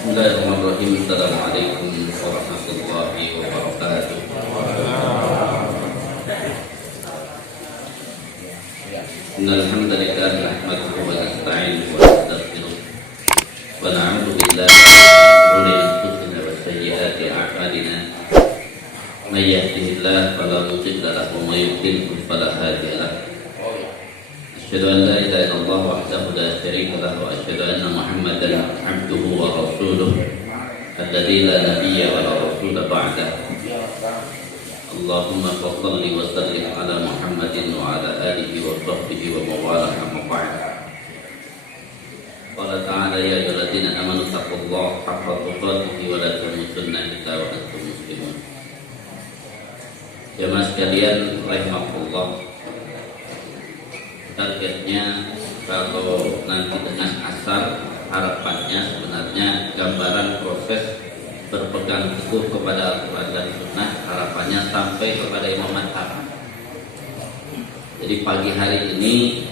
Bismillahirrahmanirrahim. Assalamualaikum warahmatullahi wabarakatuh. Innal hamdalillah nahmaduhu wa nasta'inuhu wa nastaghfiruh wa na'udzu billahi min shururi anfusina wa sayyiati a'malina. May yahdihillahu fala mudilla lahu wa may yudlil fala hadiya lahu. Asyhadu an la ilaha illallah wahdahu la syarika lahu wa asyhadu anna Muhammadan abduhu wa rasuluh alladzi la nabiyya wa la rasula ba'dahu. Allahumma shalli wa sallim ala Muhammadin wa ala alihi wa sahbihi wa mawalah amma ba'd. Qala ta'ala ya ayyuhalladzina amanu taqullaha haqqa tuqatih wa la tamutunna illa wa antum muslimun. Jemaah sekalian rahimakumullah, targetnya kalau nanti dengan asar, harapannya sebenarnya gambaran proses berpegang teguh kepada Al-Quran dan Sunnah, harapannya sampai kepada Imam Mazhab. Jadi pagi hari ini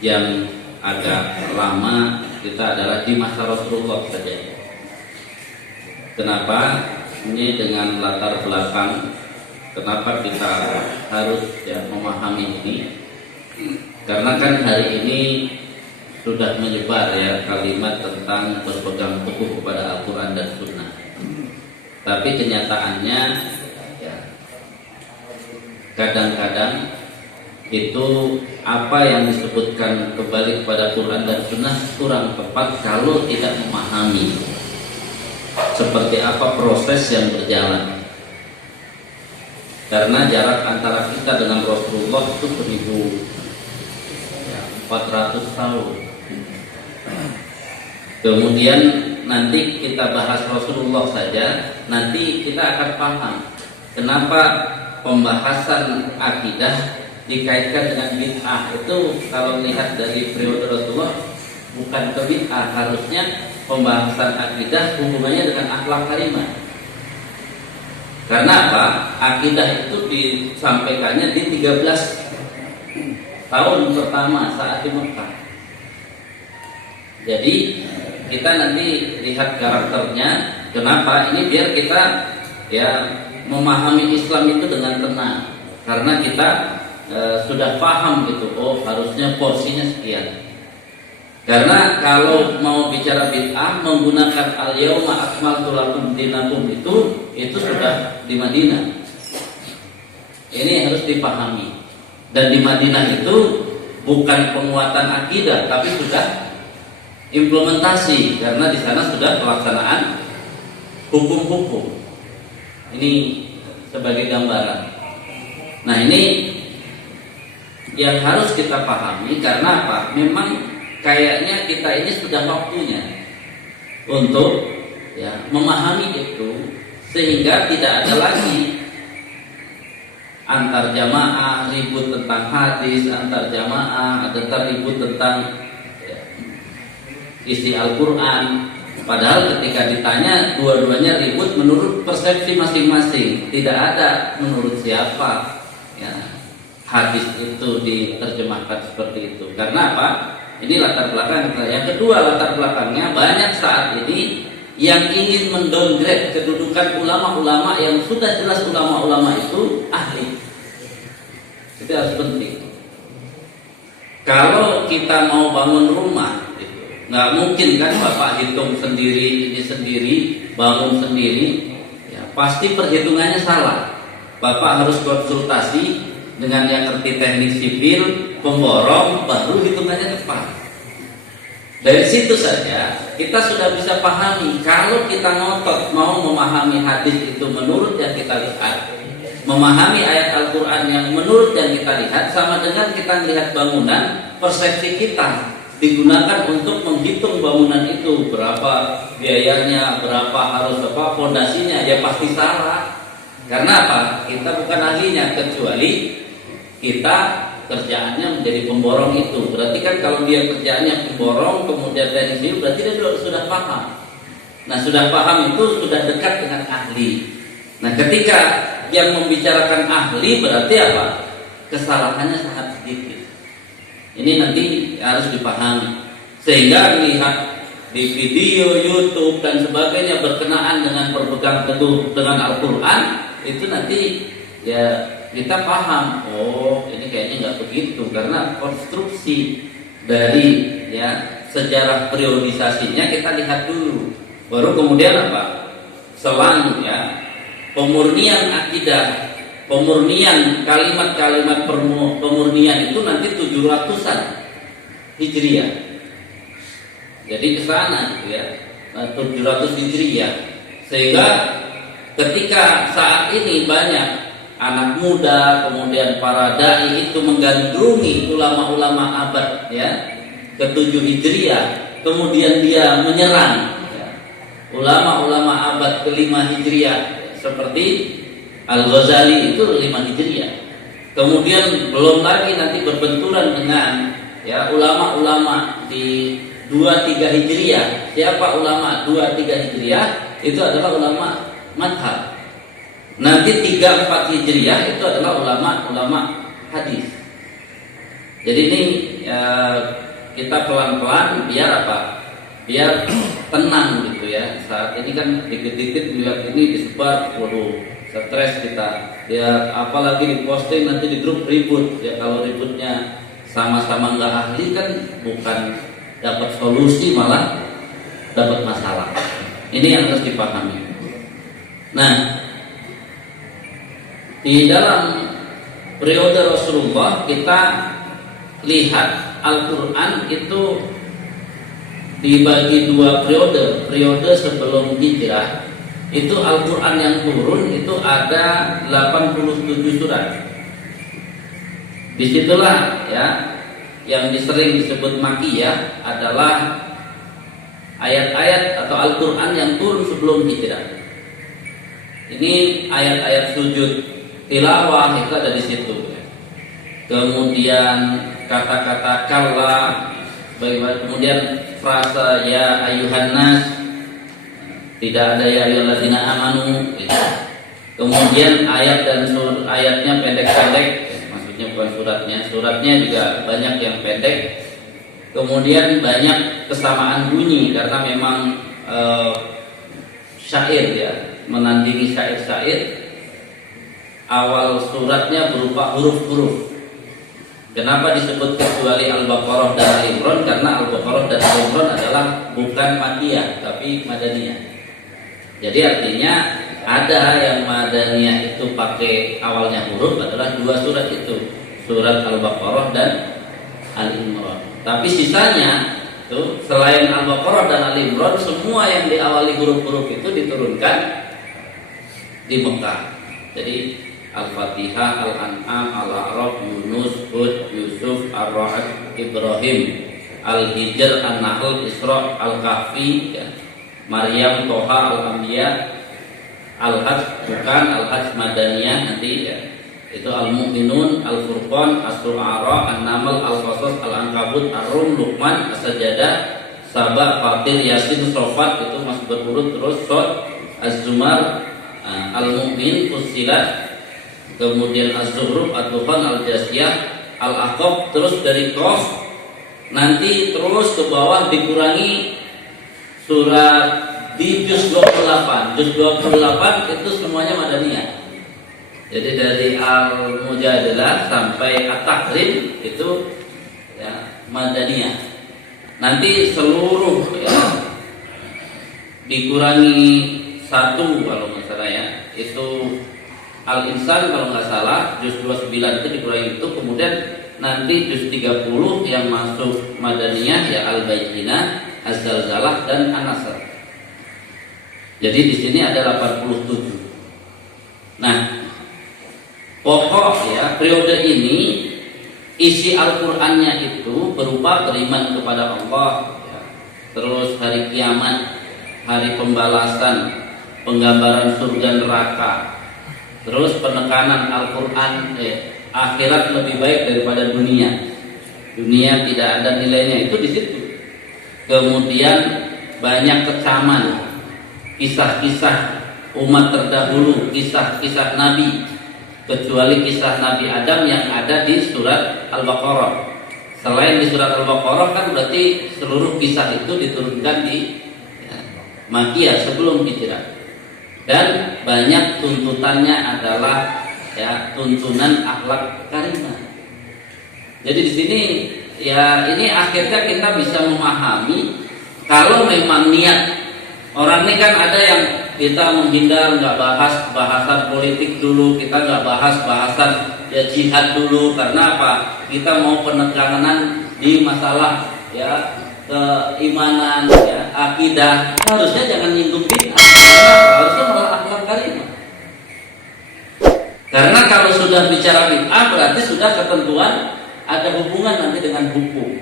yang agak lama kita adalah di masa Rasulullah saja. Kenapa? Ini dengan latar belakang kenapa kita harus memahami ini. Karena kan hari ini sudah menyebar kalimat tentang berpegang teguh kepada Al-Quran dan Sunnah. Tapi kenyataannya kadang-kadang itu apa yang disebutkan kembali kepada Quran dan Sunnah kurang tepat kalau tidak memahami seperti apa proses yang berjalan. Karena jarak antara kita dengan Rasulullah itu 1400 tahun. Kemudian nanti kita bahas Rasulullah saja, nanti kita akan paham kenapa pembahasan akidah dikaitkan dengan bid'ah. Itu kalau lihat dari periode Rasulullah bukan ke bid'ah, harusnya pembahasan akidah hubungannya dengan akhlak karimah. Karena apa? Akidah itu disampaikannya di 13 tahun pertama saat di Mekah. Jadi kita nanti lihat karakternya. Kenapa? Ini biar kita memahami Islam itu dengan tenang. Karena kita sudah paham gitu. Oh, harusnya porsinya sekian. Karena kalau mau bicara bid'ah menggunakan al-yauma akmaltu lakum dinakum itu sudah di Madinah. Ini harus dipahami. Dan di Madinah itu bukan penguatan akidah, tapi sudah implementasi, karena di sana sudah pelaksanaan hukum-hukum. Ini sebagai gambaran. Nah, ini yang harus kita pahami. Karena apa? Memang kayaknya kita ini sudah waktunya untuk memahami itu, sehingga tidak ada lagi antar jamaah ribut tentang hadis, antar jamaah ada ribut tentang isi Al-Quran. Padahal ketika ditanya, dua-duanya ribut menurut persepsi masing-masing. Tidak ada menurut siapa hadis itu diterjemahkan seperti itu. Karena apa? Ini latar belakang kita. Yang kedua, latar belakangnya banyak saat ini yang ingin mendowngrade kedudukan ulama-ulama yang sudah jelas ulama-ulama itu ahli. Itu harus penting. Kalau kita mau bangun rumah, nggak mungkin kan Bapak hitung sendiri, ini sendiri, bangun sendiri, pasti perhitungannya salah. Bapak harus konsultasi dengan yang ngerti teknik sipil, pemborong, baru hitungannya tepat. Dari situ saja kita sudah bisa pahami. Kalau kita ngotot mau memahami hadis itu menurut yang kita lihat, memahami ayat Al-Quran yang menurut yang kita lihat, sama dengan kita melihat bangunan, persepsi kita digunakan untuk menghitung bangunan itu berapa biayanya, berapa harus fondasinya, pasti salah. Karena apa? Kita bukan ahlinya, kecuali kita kerjaannya menjadi pemborong itu. Berarti kan kalau dia kerjaannya pemborong, kemudian dari sini, berarti dia sudah paham. Nah, sudah paham itu sudah dekat dengan ahli. Nah, ketika yang membicarakan ahli, berarti apa? Kesalahannya sangat sedikit. Ini nanti harus dipahami. Sehingga melihat di video, YouTube dan sebagainya berkenaan dengan berpegang teguh dengan Al-Quran, itu nanti ya kita paham, oh ini kayaknya nggak begitu, karena konstruksi dari ya sejarah periodisasinya kita lihat dulu, baru kemudian apa? Selang ya pemurnian akidah, pemurnian kalimat-kalimat pemurnian itu nanti 700-an Hijriah. Jadi ke sana gitu ya, 700 Hijriah. Sehingga ketika saat ini banyak anak muda, kemudian para dai itu menggandrungi ulama-ulama abad ya ke-7 Hijriah, kemudian dia menyerang ya, ulama-ulama abad ke-5 Hijriah seperti Al-Ghazali itu 5 Hijriah. Kemudian belum lagi nanti berbenturan dengan ya ulama-ulama di 2-3 Hijriah. Siapa ulama 2-3 Hijriah? Itu adalah ulama madhab. Nanti 3-4 Hijriah itu adalah ulama-ulama hadis. Jadi ini ya, kita pelan-pelan biar apa? Biar tenang gitu ya. Saat ini kan dikit-dikit melihat ini disebar, waduh, stres kita. Ya apalagi diposting nanti di grup ribut. Ya kalau ributnya sama-sama nggak ahli kan bukan dapat solusi, malah dapat masalah. Ini yang harus dipahami. Nah, di dalam periode Rasulullah kita lihat Al-Quran itu dibagi 2 periode. Periode sebelum hijrah itu Al-Quran yang turun itu ada 87 surat. Disitulah ya yang sering disebut Makkiyah adalah ayat-ayat atau Al-Quran yang turun sebelum hijrah. Ini ayat-ayat sujud tilawah itu ada di situ. Kemudian kata-kata kalla, bagaimana kemudian frasa ya ayyuhan nas, tidak ada ya ayyuhalladzina amanu. Kemudian ayat dan ayatnya pendek-pendek, maksudnya bukan suratnya juga banyak yang pendek. Kemudian banyak kesamaan bunyi karena memang syair ya, menandingi syair-syair. Awal suratnya berupa huruf-huruf. Kenapa disebut kecuali Al-Baqarah dan Al-Imran? Karena Al-Baqarah dan Al-Imran adalah bukan Makkiyah tapi Madaniyah. Jadi artinya ada yang Madaniyah itu pakai awalnya huruf adalah 2 surat itu, surat Al-Baqarah dan Al-Imran. Tapi sisanya itu selain Al-Baqarah dan Al-Imran, semua yang diawali huruf-huruf itu diturunkan di Mekah. Jadi Al-Fatihah, Al-An'am, Al-A'raf, Yunus, Hud, Yusuf, Ar-Ra'd, Ibrahim, Al-Hijr, An-Nahl, Isra, Al-Kahfi, ya. Maryam, Toha, Al-Anbiya, Al-Hajj, bukan Al-Hajj Madaniyah nanti ya. Itu Al-Mu'minun, Al-Furqan, As-Sur'ara, An-Naml, Al-Qasas, Al-Ankabut, Ar-Rum, Luqman, As-Sajadah, Saba, Fatir, Yasin, Shofat, itu masih berurut terus. Shod, Az-Zumar, Al-Mu'min, Fussilat, kemudian Az-Zukhruf, Ad-Dukhan, Al-Jasiyah, Al-Aqab, terus dari Qaf nanti terus ke bawah dikurangi surat di juz 28. Juz 28 itu semuanya Madaniyah. Jadi dari Al-Mujadilah sampai At-Tahrim itu ya Madaniyah. Nanti seluruh ya dikurangi 1 kalau nggak salah ya, itu Al-Insan kalau nggak salah juz 29 itu dikurangi itu, kemudian nanti juz 30 yang masuk Madaniyah ya Al-Bayyinah, Az-Zalzalah dan An-Nasr. Jadi di sini ada 87. Nah, pokok ya periode ini isi Al-Qur'annya itu berupa beriman kepada Allah ya. Terus hari kiamat, hari pembalasan, penggambaran surga neraka. Terus penekanan Al-Quran akhirat lebih baik daripada dunia. Dunia tidak ada nilainya, itu di situ. Kemudian banyak kecaman, kisah-kisah umat terdahulu, kisah-kisah Nabi, kecuali kisah Nabi Adam yang ada di surat Al-Baqarah. Selain di surat Al-Baqarah kan berarti seluruh kisah itu diturunkan di Makkiyah sebelum hijrah. Dan banyak tuntutannya adalah tuntunan akhlak karimah. Jadi di sini ini akhirnya kita bisa memahami kalau memang niat orang ini kan ada yang kita menghindar nggak bahas bahasan politik dulu, kita nggak bahas bahasan jihad dulu karena apa? Kita mau penekanan di masalah keimanan, akidah. Harusnya jangan nyinggung bid'ah. Harusnya malah akhlak karimah. Karena kalau sudah bicara bid'ah berarti sudah ketentuan ada hubungan nanti dengan hukum.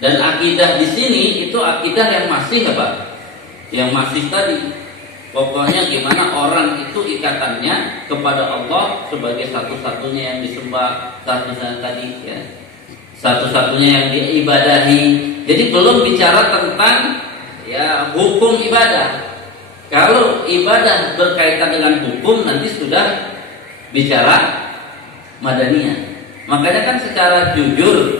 Dan akidah di sini itu akidah yang masih apa? Yang masih tadi. Pokoknya gimana orang itu ikatannya kepada Allah sebagai satu-satunya yang disembah, satu-satunya tadi satu-satunya yang diibadahi. Jadi belum bicara tentang hukum ibadah. Kalau ibadah berkaitan dengan hukum nanti sudah bicara madaniyah. Makanya kan secara jujur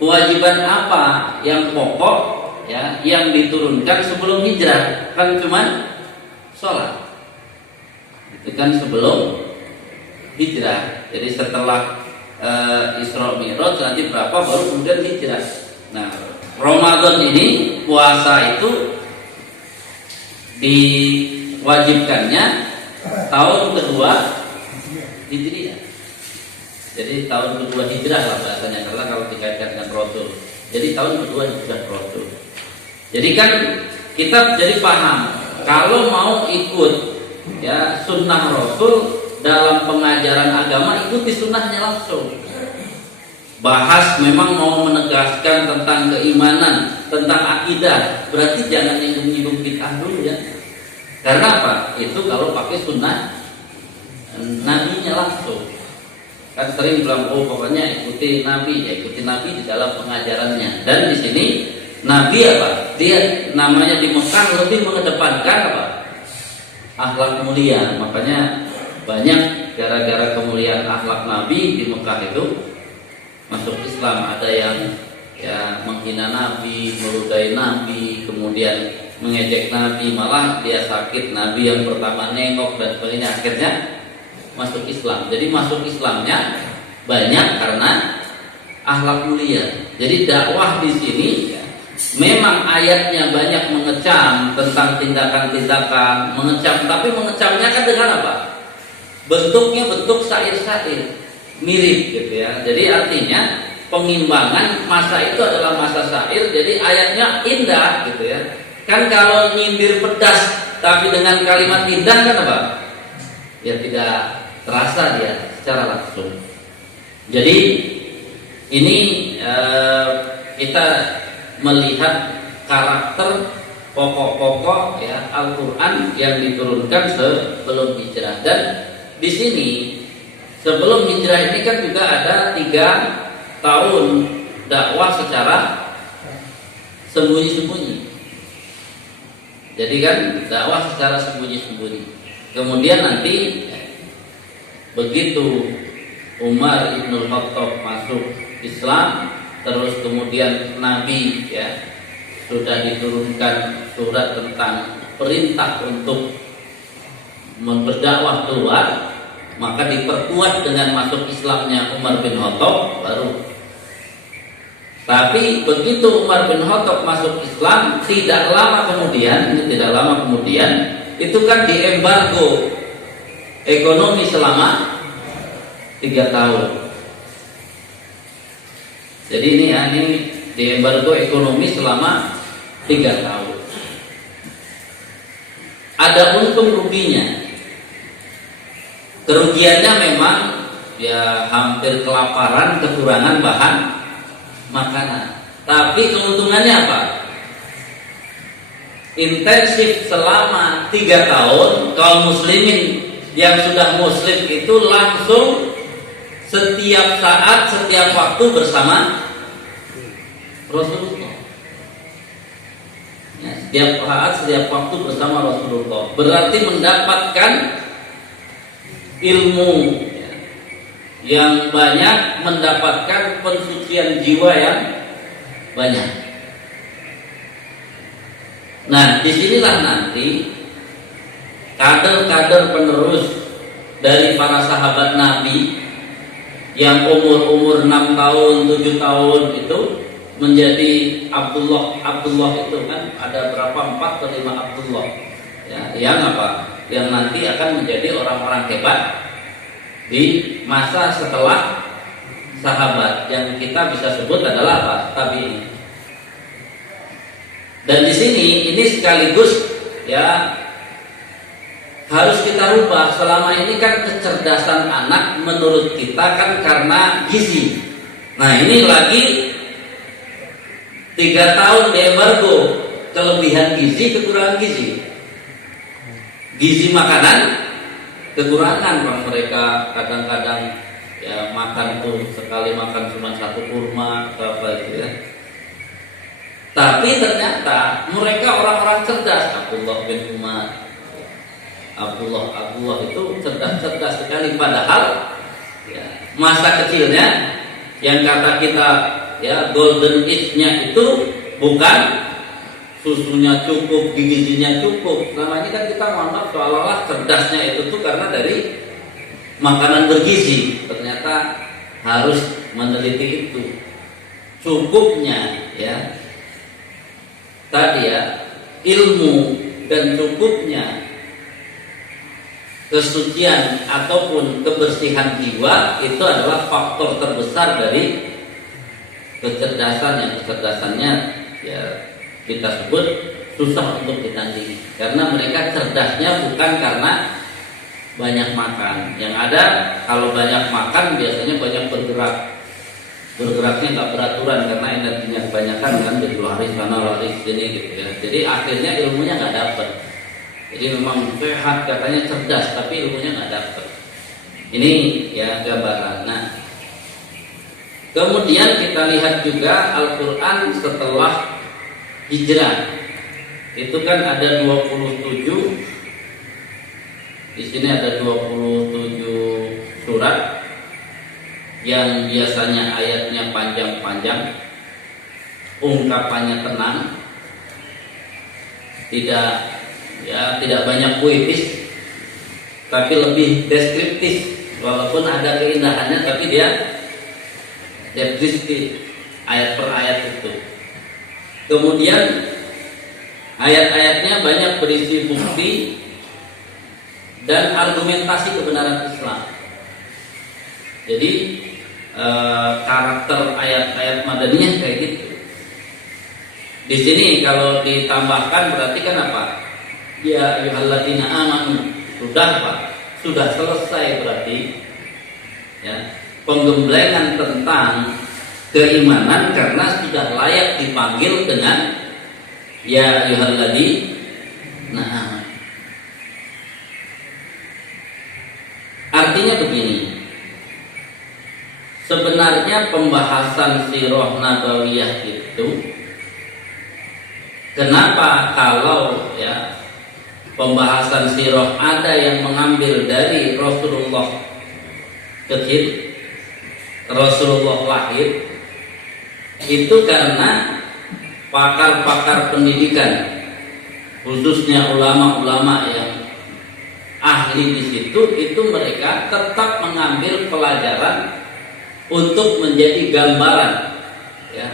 kewajiban apa yang pokok yang diturunkan sebelum hijrah kan cuman sholat. Itu kan sebelum hijrah. Jadi setelah Isra Mi'raj nanti berapa baru kemudian hijrah. Nah, Ramadan ini puasa itu diwajibkannya tahun kedua Hijriah. Jadi tahun kedua hijrah lah bahasanya karena kalau dikaitkan dengan Rasul. Jadi tahun kedua hijrah Rasul. Jadi kan kita jadi paham kalau mau ikut sunnah Rasul dalam pengajaran agama ikuti sunnahnya langsung. Bahas memang mau menegaskan tentang keimanan, tentang akidah, berarti jangan nyinggung bid'ah dulu ya. Karena apa? Itu kalau pakai sunnah nabinya langsung. Kan sering bilang pokoknya ikuti nabi, ikuti nabi di dalam pengajarannya. Dan di sini nabi apa? Dia namanya di Mekah lebih mengedepankan apa? Akhlak mulia. Makanya banyak gara-gara kemuliaan akhlak nabi di Mekah itu masuk Islam. Ada yang menghina nabi, meludahi nabi, kemudian mengejek nabi, malah dia sakit nabi yang pertama nengok dan sebagainya, akhirnya masuk Islam. Jadi masuk Islamnya banyak karena akhlak mulia. Jadi dakwah di sini memang ayatnya banyak mengecam tentang tindakan-tindakan, mengecam, tapi mengecamnya kan dengan apa? Bentuknya bentuk syair-syair, mirip gitu ya. Jadi artinya pengimbangan masa itu adalah masa syair. Jadi ayatnya indah gitu ya. Kan kalau nyindir pedas tapi dengan kalimat indah kan apa? Ya tidak terasa dia secara langsung. Jadi ini kita melihat karakter pokok-pokok Al-Quran yang diturunkan sebelum hijrah. Dan di sini sebelum hijrah ini kan juga ada 3 tahun dakwah secara sembunyi-sembunyi. Jadi kan dakwah secara sembunyi-sembunyi. Kemudian nanti begitu Umar Ibn Khattab masuk Islam, terus kemudian Nabi sudah diturunkan surat tentang perintah untuk berdakwah keluar, maka diperkuat dengan masuk Islamnya Umar bin Khattab baru. Tapi begitu Umar bin Khattab masuk Islam, tidak lama kemudian itu kan diembargo ekonomi selama 3 tahun. Jadi ini diembargo ekonomi selama 3 tahun. Ada untung ruginya. Kerugiannya memang hampir kelaparan, kekurangan bahan makanan. Tapi keuntungannya apa? Intensif selama 3 tahun, kaum muslimin yang sudah muslim itu langsung setiap saat, setiap waktu bersama Rasulullah. Setiap saat, setiap waktu bersama Rasulullah. Berarti mendapatkan ilmu yang banyak mendapatkan pensucian jiwa yang banyak. Nah, disinilah nanti kader-kader penerus dari para sahabat Nabi yang umur 6 tahun, 7 tahun itu menjadi Abdullah itu kan ada berapa, 4 atau 5 Abdullah ya, yang apa? Yang nanti akan menjadi orang-orang hebat di masa setelah sahabat yang kita bisa sebut adalah apa? Tabi'in. Dan di sini ini sekaligus ya harus kita rubah. Selama ini kan kecerdasan anak menurut kita kan karena gizi. Nah, ini lagi 3 tahun diembargo, kelebihan gizi, kekurangan gizi. Gizi makanan kekurangan, bang, mereka kadang-kadang ya makan tuh sekali makan cuma 1 kurma atau apa gitu ya. Tapi ternyata mereka orang-orang cerdas. Abdullah bin Umar, Abdullah itu cerdas sekali, padahal ya, masa kecilnya yang kata kita ya golden age-nya itu bukan susunya cukup, gizinya cukup. Nah, ini kan kita menganggap seolah-olah cerdasnya itu tuh karena dari makanan bergizi. Ternyata harus meneliti itu cukupnya ya. Tadi ya, ilmu dan cukupnya kesucian ataupun kebersihan jiwa itu adalah faktor terbesar dari kecerdasan, yang kecerdasannya ya kita sebut susah untuk ditandingi, karena mereka cerdasnya bukan karena banyak makan. Yang ada kalau banyak makan biasanya banyak bergeraknya nggak beraturan karena energinya kebanyakan kan, jadi lari sana lari sini gitu ya. Jadi akhirnya ilmunya nggak dapet. Jadi memang sehat katanya cerdas tapi ilmunya nggak dapet. Ini ya gambaran. Nah, kemudian kita lihat juga Al-Quran setelah hijrah itu kan ada 27. Di sini ada 27 surat yang biasanya ayatnya panjang-panjang, ungkapannya tenang, tidak banyak puitis, tapi lebih deskriptif. Walaupun ada keindahannya, tapi dia deskriptif ayat per ayat itu. Kemudian ayat-ayatnya banyak berisi bukti dan argumentasi kebenaran Islam. Jadi karakter ayat-ayat Madaniyah kayak gitu. Di sini kalau ditambahkan berarti kan apa? Ya ayyuhalladzina amanu, sudah Pak, sudah selesai berarti ya penggemblengan tentang keimanan karena sudah layak dipanggil dengan ya ayyuhalladzina amanu. Artinya begini, sebenarnya pembahasan sirah nabawiyah itu, kenapa kalau ya pembahasan sirah ada yang mengambil dari Rasulullah kecil, Rasulullah lahir, itu karena pakar-pakar pendidikan, khususnya ulama-ulama yang ahli di situ, itu mereka tetap mengambil pelajaran untuk menjadi gambaran ya,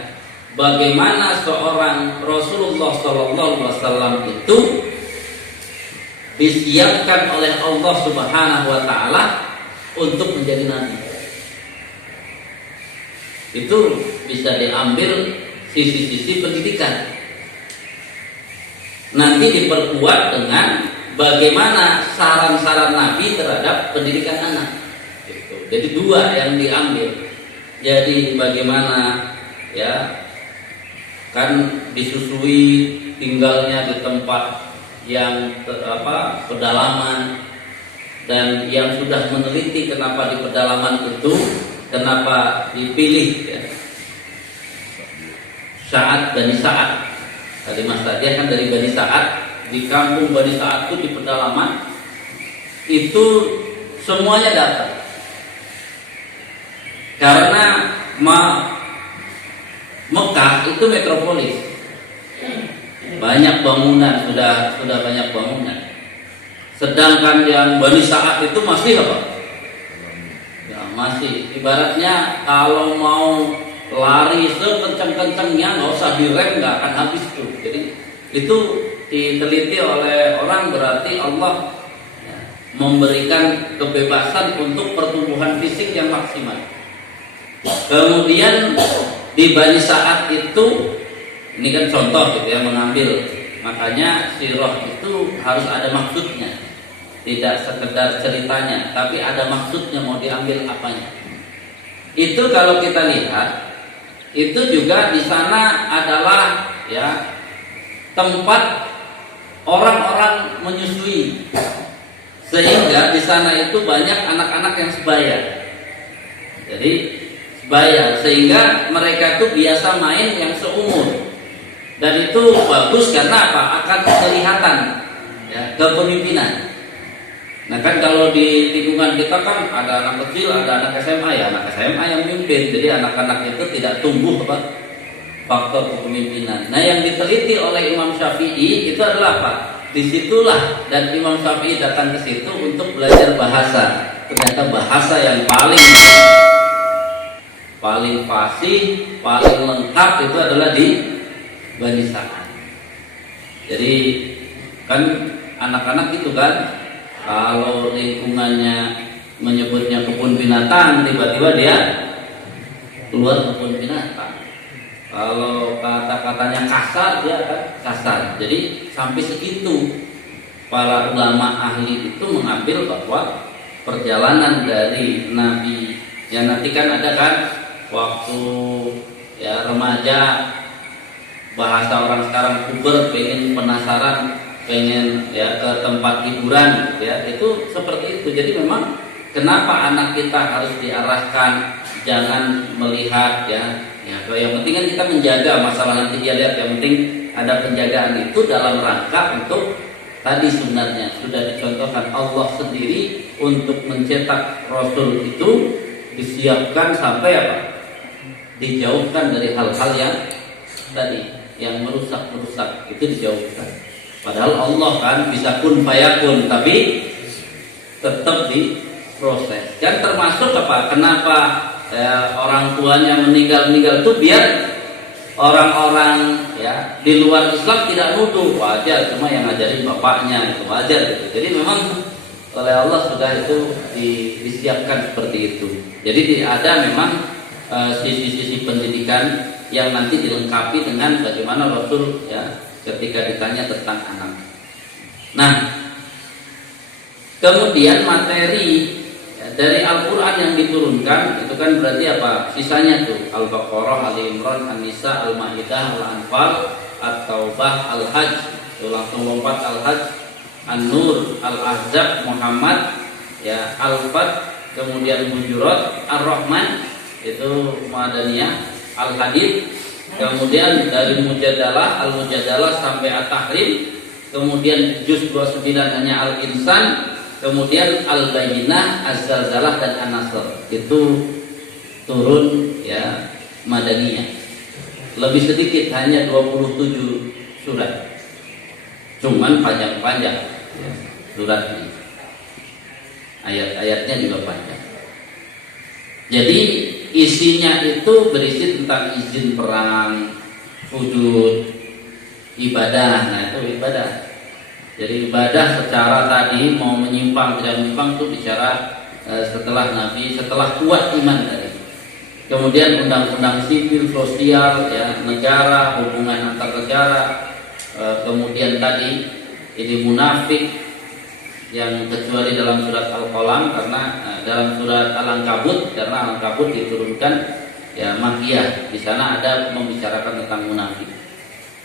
bagaimana seorang Rasulullah SAW itu disiapkan oleh Allah Subhanahu wa taala untuk menjadi nabi. Itu bisa diambil sisi-sisi pendidikan. Nanti diperkuat dengan bagaimana saran-saran Nabi terhadap pendidikan anak. Jadi dua yang diambil. Jadi bagaimana ya kan disusui tinggalnya di tempat yang pedalaman, dan yang sudah meneliti kenapa di pedalaman itu kenapa dipilih ya, Sa'ad Bani Sa'ad. Tadi Mas Tadia kan dari Bani Sa'ad, di kampung Bani Sa'ad itu di pedalaman itu semuanya datang. Karena Mekah itu metropolis, banyak bangunan, sudah banyak bangunan. Sedangkan yang Bani Sa'ad itu masih apa? Ya, masih ibaratnya kalau mau lari sekencang-kencangnya nggak usah direm, nggak akan habis tuh. Jadi itu diteliti oleh orang, berarti Allah ya, memberikan kebebasan untuk pertumbuhan fisik yang maksimal. Kemudian di Bani Sa'ad itu, ini kan contoh gitu ya, mengambil, makanya sirah itu harus ada maksudnya, tidak sekedar ceritanya, tapi ada maksudnya, mau diambil apanya. Itu kalau kita lihat, itu juga di sana adalah ya tempat orang-orang menyusui, sehingga di sana itu banyak anak-anak yang sebaya. Jadi sebaya, sehingga mereka itu biasa main yang seumur, dan itu bagus karena apa? Akan kelihatan ya kepemimpinan. Nah kan kalau di lingkungan kita kan ada anak kecil, ada anak SMA, ya anak SMA yang memimpin, jadi anak-anak itu tidak tumbuh apa? Faktor kepemimpinan. Nah yang diteliti oleh Imam Syafi'i itu adalah apa? Disitulah, dan Imam Syafi'i datang ke situ untuk belajar bahasa. Ternyata bahasa yang paling fasih, paling lengkap itu adalah di Bani Sa'ad. Jadi kan anak-anak itu kan, kalau lingkungannya menyebutnya kebun binatang, tiba-tiba dia keluar kebun binatang. Kalau kata-katanya kasar, dia kan kasar. Jadi sampai segitu para ulama ahli itu mengambil bahwa perjalanan dari Nabi, yang nanti kan ada kan waktu ya remaja, bahasa orang sekarang puber, pengen penasaran, pengen ya ke tempat hiburan, ya itu seperti itu. Jadi memang kenapa anak kita harus diarahkan, jangan melihat ya yang penting kan kita menjaga masalah, nanti dia lihat, yang penting ada penjagaan itu dalam rangka untuk tadi sebenarnya sudah dicontohkan Allah sendiri untuk mencetak Rasul itu disiapkan sampai apa? Dijauhkan dari hal-hal yang tadi yang merusak itu dijauhkan. Padahal Allah kan bisa kun fayakun, tapi tetap diproses. Dan termasuk apa? Kenapa orang tuanya meninggal itu biar orang-orang ya di luar Islam tidak nuduh, wajar, cuma yang ngajarin bapaknya itu wajar gitu. Jadi memang oleh Allah sudah itu disiapkan seperti itu. Jadi ada memang sisi-sisi pendidikan yang nanti dilengkapi dengan bagaimana Rasul ya ketika ditanya tentang anak. Nah, kemudian materi ya, dari Al-Quran yang diturunkan itu kan berarti apa? Sisanya tuh Al-Baqarah, Ali Imran, An-Nisa, Al-Maidah, Al-Anfal, At-Taubah, Al-Hajj, itu langsung lompat Al-Hajj, An-Nur, Al-Ahzab, Muhammad, ya Al-Fat, kemudian Hujurat, Ar-Rahman, itu Madaniyah, Al-Hadid, kemudian dari Mujadalah, Al-Mujadalah sampai At-Tahrim, kemudian juz 29 hanya Al-Insan, kemudian Al-Bayyinah, Az-Zalzalah dan An-Nasr. Itu turun ya Madaniyah. Lebih sedikit, hanya 27 surat. Cuman panjang-panjang ya, suratnya. Ayat-ayatnya juga panjang. Jadi isinya itu berisi tentang izin perang, hudud, ibadah. Nah itu ibadah. Jadi ibadah secara tadi mau menyimpang tidak menyimpang itu bicara setelah Nabi, setelah kuat iman tadi. Kemudian undang-undang sipil, sosial, ya negara, hubungan antar negara. Kemudian tadi ini munafik, yang kecuali dalam surat Al-Qalam, karena dalam surat Al-Ankabut, karena Al-Ankabut diturunkan ya Makkiyah, di sana ada membicarakan tentang munafik.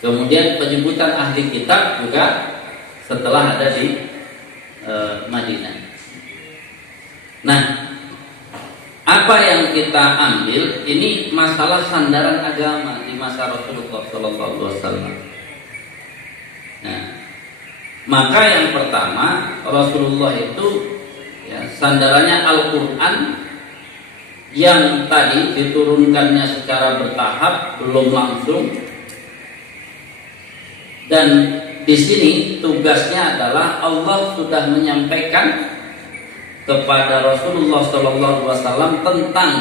Kemudian penyebutan ahli kitab juga setelah ada di Madinah. Nah, apa yang kita ambil ini masalah sandaran agama di masa Rasulullah SAW. Nah, maka yang pertama Rasulullah itu ya, sandarannya Al-Quran, yang tadi diturunkannya secara bertahap, belum langsung. Dan di sini tugasnya adalah Allah sudah menyampaikan kepada Rasulullah SAW tentang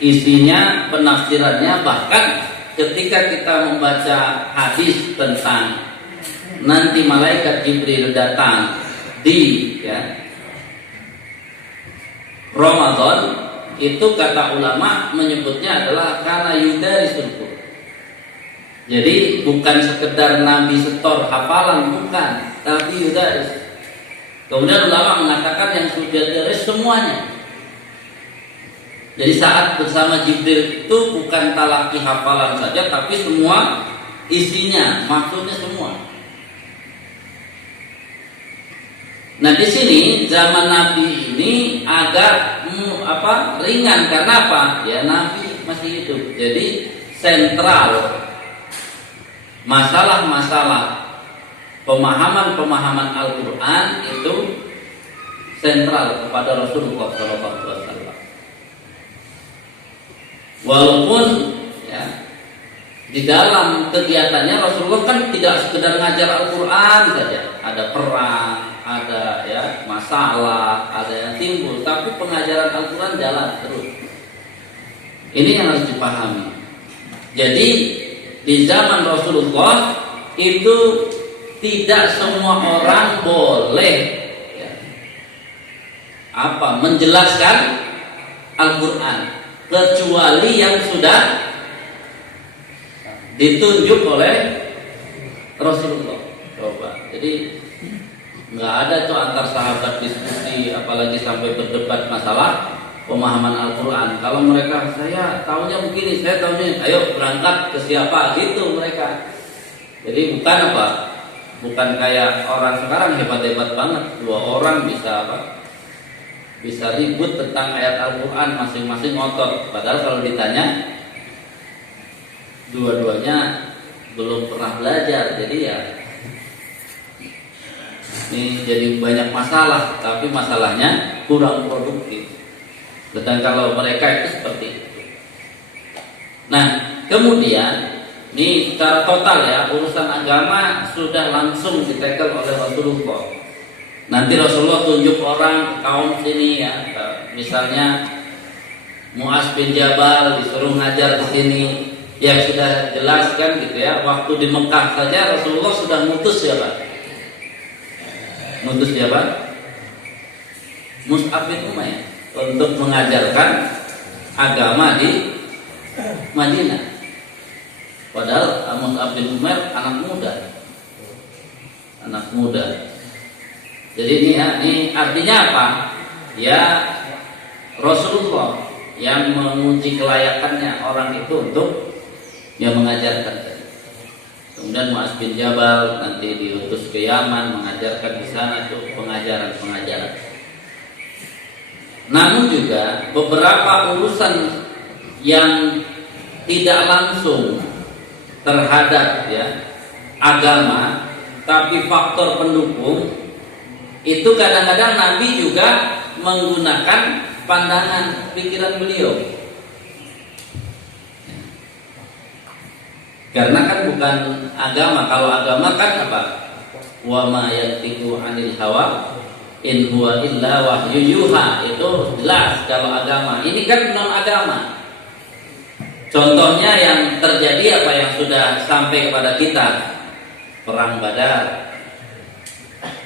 isinya, penafsirannya. Bahkan ketika kita membaca hadis tentang nanti malaikat Jibril datang di Ramadan, itu kata ulama menyebutnya adalah karena yudarisul Qur'an. Jadi bukan sekedar Nabi setor hafalan, bukan, tapi yudaris. Kemudian ulama mengatakan yang sudah yudaris semuanya. Jadi saat bersama Jibril itu bukan talaki hafalan saja, tapi semua isinya, maksudnya semua. Nah di sini zaman Nabi ini agak ringan, karena apa? Ya Nabi masih hidup, jadi sentral masalah-masalah pemahaman Al-Quran itu sentral kepada Rasulullah SAW. Walaupun di dalam kegiatannya Rasulullah kan tidak sekedar ngajar Al-Quran saja, ada perang, ada masalah, ada yang timbul, tapi pengajaran Al-Quran jalan terus. Ini yang harus dipahami. Jadi di zaman Rasulullah itu tidak semua orang boleh menjelaskan Al-Quran, kecuali yang sudah ditunjuk oleh Rasulullah. Coba, jadi nggak ada tuh antar sahabat diskusi, apalagi sampai berdebat masalah pemahaman Al-Quran. Kalau mereka, saya tahunya begini, saya tahunya, ayo berangkat ke siapa, gitu mereka. Jadi bukan kayak orang sekarang hebat-hebat banget, 2 orang bisa ribut tentang ayat Al-Quran, masing-masing ngotot. Padahal kalau ditanya, dua-duanya belum pernah belajar. Jadi ini jadi banyak masalah, tapi masalahnya kurang produktif. Dan kalau mereka itu seperti itu. Nah, kemudian ini secara total urusan agama sudah langsung ditekel oleh Rasulullah. Nanti Rasulullah tunjuk orang kaum sini misalnya Mu'az bin Jabal disuruh ngajar di sini. Yang sudah jelas kan gitu waktu di Mekah saja Rasulullah sudah mutus siapa? Mus'ab bin Umair untuk mengajarkan agama di Madinah. Padahal Mus'ab bin Umair anak muda. Jadi ini artinya apa? Ya Rasulullah yang menguji kelayakannya orang itu untuk mengajarkan. Kemudian Mu'az bin Jabal nanti diutus ke Yaman mengajarkan di sana tuh pengajaran. Namun juga beberapa urusan yang tidak langsung terhadap agama, tapi faktor pendukung, itu kadang-kadang Nabi juga menggunakan pandangan pikiran beliau. Karena kan bukan agama. Kalau agama kan apa? Wa ma yantiqu 'anil hawa in huwa illa wahyu yuha. Itu jelas kalau agama. Ini kan non agama. Contohnya yang terjadi apa yang sudah sampai kepada kita, perang Badar.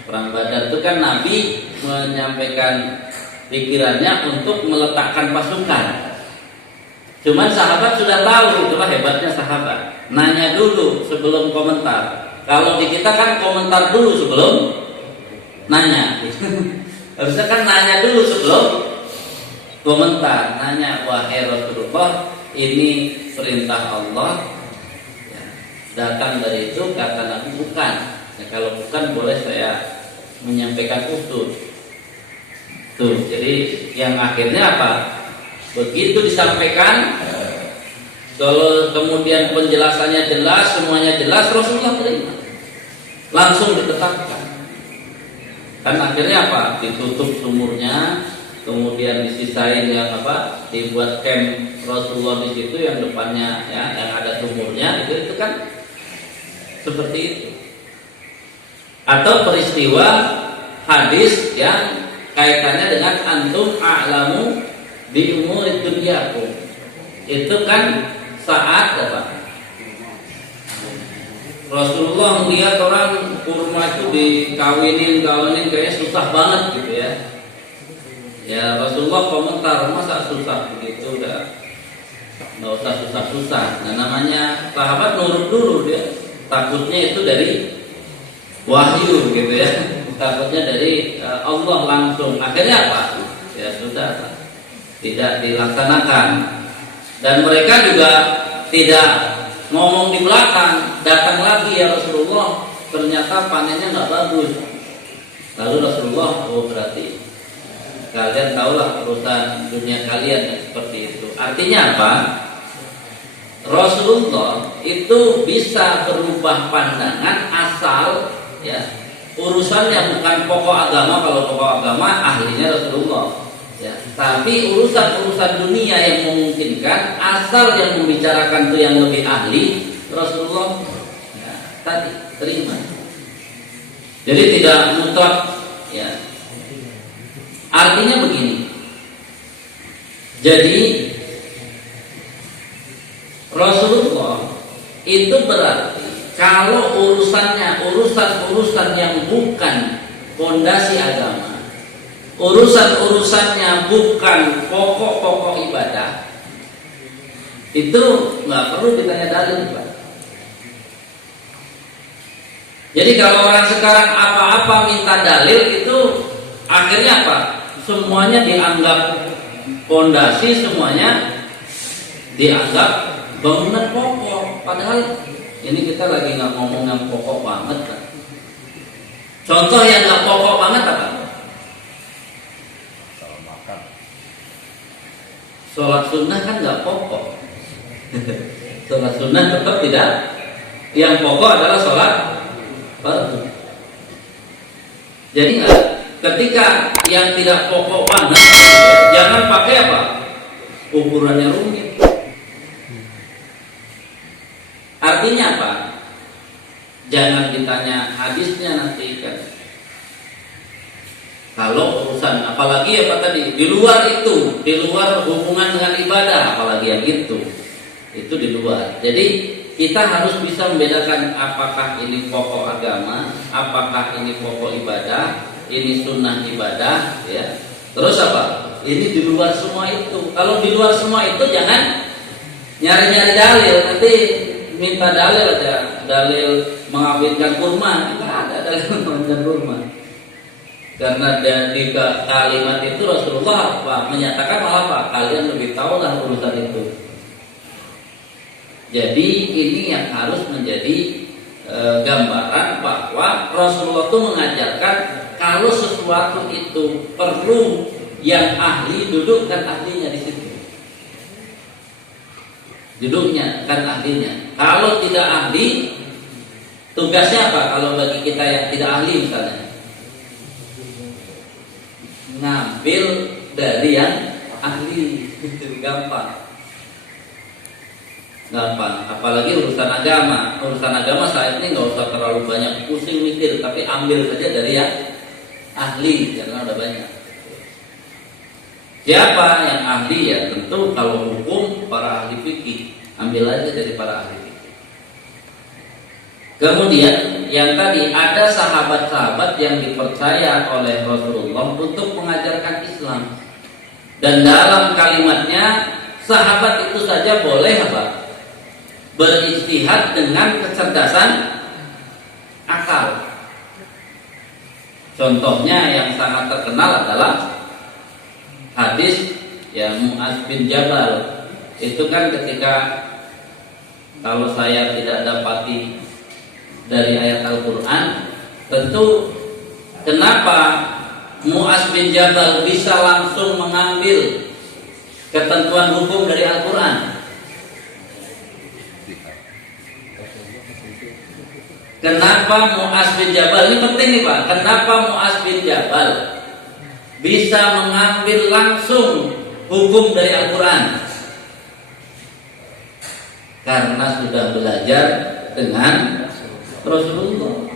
Perang Badar itu kan Nabi menyampaikan pikirannya untuk meletakkan pasukan. Cuman sahabat sudah tahu, itulah hebatnya sahabat. Nanya dulu sebelum komentar. Kalau di kita kan komentar dulu sebelum nanya. Harusnya kan nanya dulu sebelum komentar. Nanya, wahai Rasulullah, ini perintah Allah datang dari itu, kata Nabi bukan. Kalau bukan boleh saya menyampaikan usul. Tuh, jadi yang akhirnya apa? Begitu disampaikan, kalau kemudian penjelasannya jelas, semuanya jelas, Rasulullah terima, langsung ditetapkan. Kan akhirnya apa? Ditutup sumurnya, kemudian disisain yang dibuat camp Rasulullah di situ yang depannya ya yang ada sumurnya itu kan seperti itu. Atau peristiwa hadis yang kaitannya dengan antum a'lamu bi umuri dunyakum. Itu kan saat Rasulullah melihat orang kurma itu dikawinin kayaknya susah banget gitu ya. Ya Rasulullah komentar, masa susah begitu, udah nggak usah susah-susah. Nah namanya sahabat nurut dulu dia, takutnya itu dari wahyu gitu ya, takutnya dari Allah langsung. Akhirnya apa? Ya sudah, tidak dilaksanakan. Dan mereka juga tidak ngomong di belakang, datang lagi ya Rasulullah, ternyata panennya nggak bagus. Lalu Rasulullah, oh berarti kalian tahulah urusan dunia kalian yang seperti itu. Artinya apa? Rasulullah itu bisa berubah pandangan asal ya urusannya bukan pokok agama. Kalau pokok agama ahlinya Rasulullah ya. Tapi urusan dunia yang memungkinkan asal yang membicarakan itu yang lebih ahli Rasulullah ya, tadi terima. Jadi tidak mutlak ya. Artinya begini. Jadi Rasulullah itu berarti kalau urusan yang bukan fondasi agama, urusannya bukan pokok-pokok ibadah, itu nggak perlu ditanya dalil, Pak. Jadi kalau orang sekarang apa-apa minta dalil itu akhirnya apa? Semuanya dianggap fondasi, semuanya dianggap bangunan pokok. Padahal ini kita lagi nggak ngomong yang pokok banget kan. Contoh yang nggak pokok banget apa? Sholat sunnah kan nggak pokok. Sholat sunnah tetap tidak. Yang pokok adalah sholat fardu. Jadi ketika yang tidak pokok banget, jangan pakai apa? Ukurannya rumit. Artinya apa? Jangan ditanya hadisnya nanti kan. Kalau urusan apalagi apa tadi di luar itu, di luar hubungan dengan ibadah, apalagi yang itu di luar. Jadi kita harus bisa membedakan apakah ini pokok agama, apakah ini pokok ibadah, ini sunnah ibadah, ya. Terus apa? Ini di luar semua itu. Kalau di luar semua itu jangan nyari-nyari dalil. Nanti minta dalil aja, dalil mengawinkan kurma. Tidak ada dalil mengawinkan kurma. Karena dari kalimat itu Rasulullah menyatakan malah apa? Kalian lebih tahu lah urusan itu. Jadi ini yang harus menjadi gambaran bahwa Rasulullah itu mengajarkan kalau sesuatu itu perlu yang ahli, dudukkan ahlinya di situ. Duduknya kan ahlinya. Kalau tidak ahli, tugasnya apa? Kalau bagi kita yang tidak ahli misalnya, ngambil dari yang ahli. Gampang. Apalagi urusan agama. Urusan agama saat ini nggak usah terlalu banyak pusing mikir, tapi ambil saja dari yang ahli, karena udah banyak. Siapa yang ahli? Ya tentu kalau hukum para ahli fikih, ambil aja dari para ahli fikih. Kemudian yang tadi ada sahabat-sahabat yang dipercaya oleh Rasulullah untuk mengajarkan Islam, dan dalam kalimatnya sahabat itu saja boleh apa? Berijtihad dengan kecerdasan akal. Contohnya yang sangat terkenal adalah hadis yang Mu'adz bin Jabal. Itu kan ketika kalau saya tidak dapati dari ayat Al-Quran, tentu kenapa Mu'adz bin Jabal bisa langsung mengambil ketentuan hukum dari Al-Quran? Kenapa Mu'adz bin Jabal, ini penting nih Pak, kenapa Mu'adz bin Jabal bisa mengambil langsung hukum dari Al-Quran karena sudah belajar dengan Rasulullah.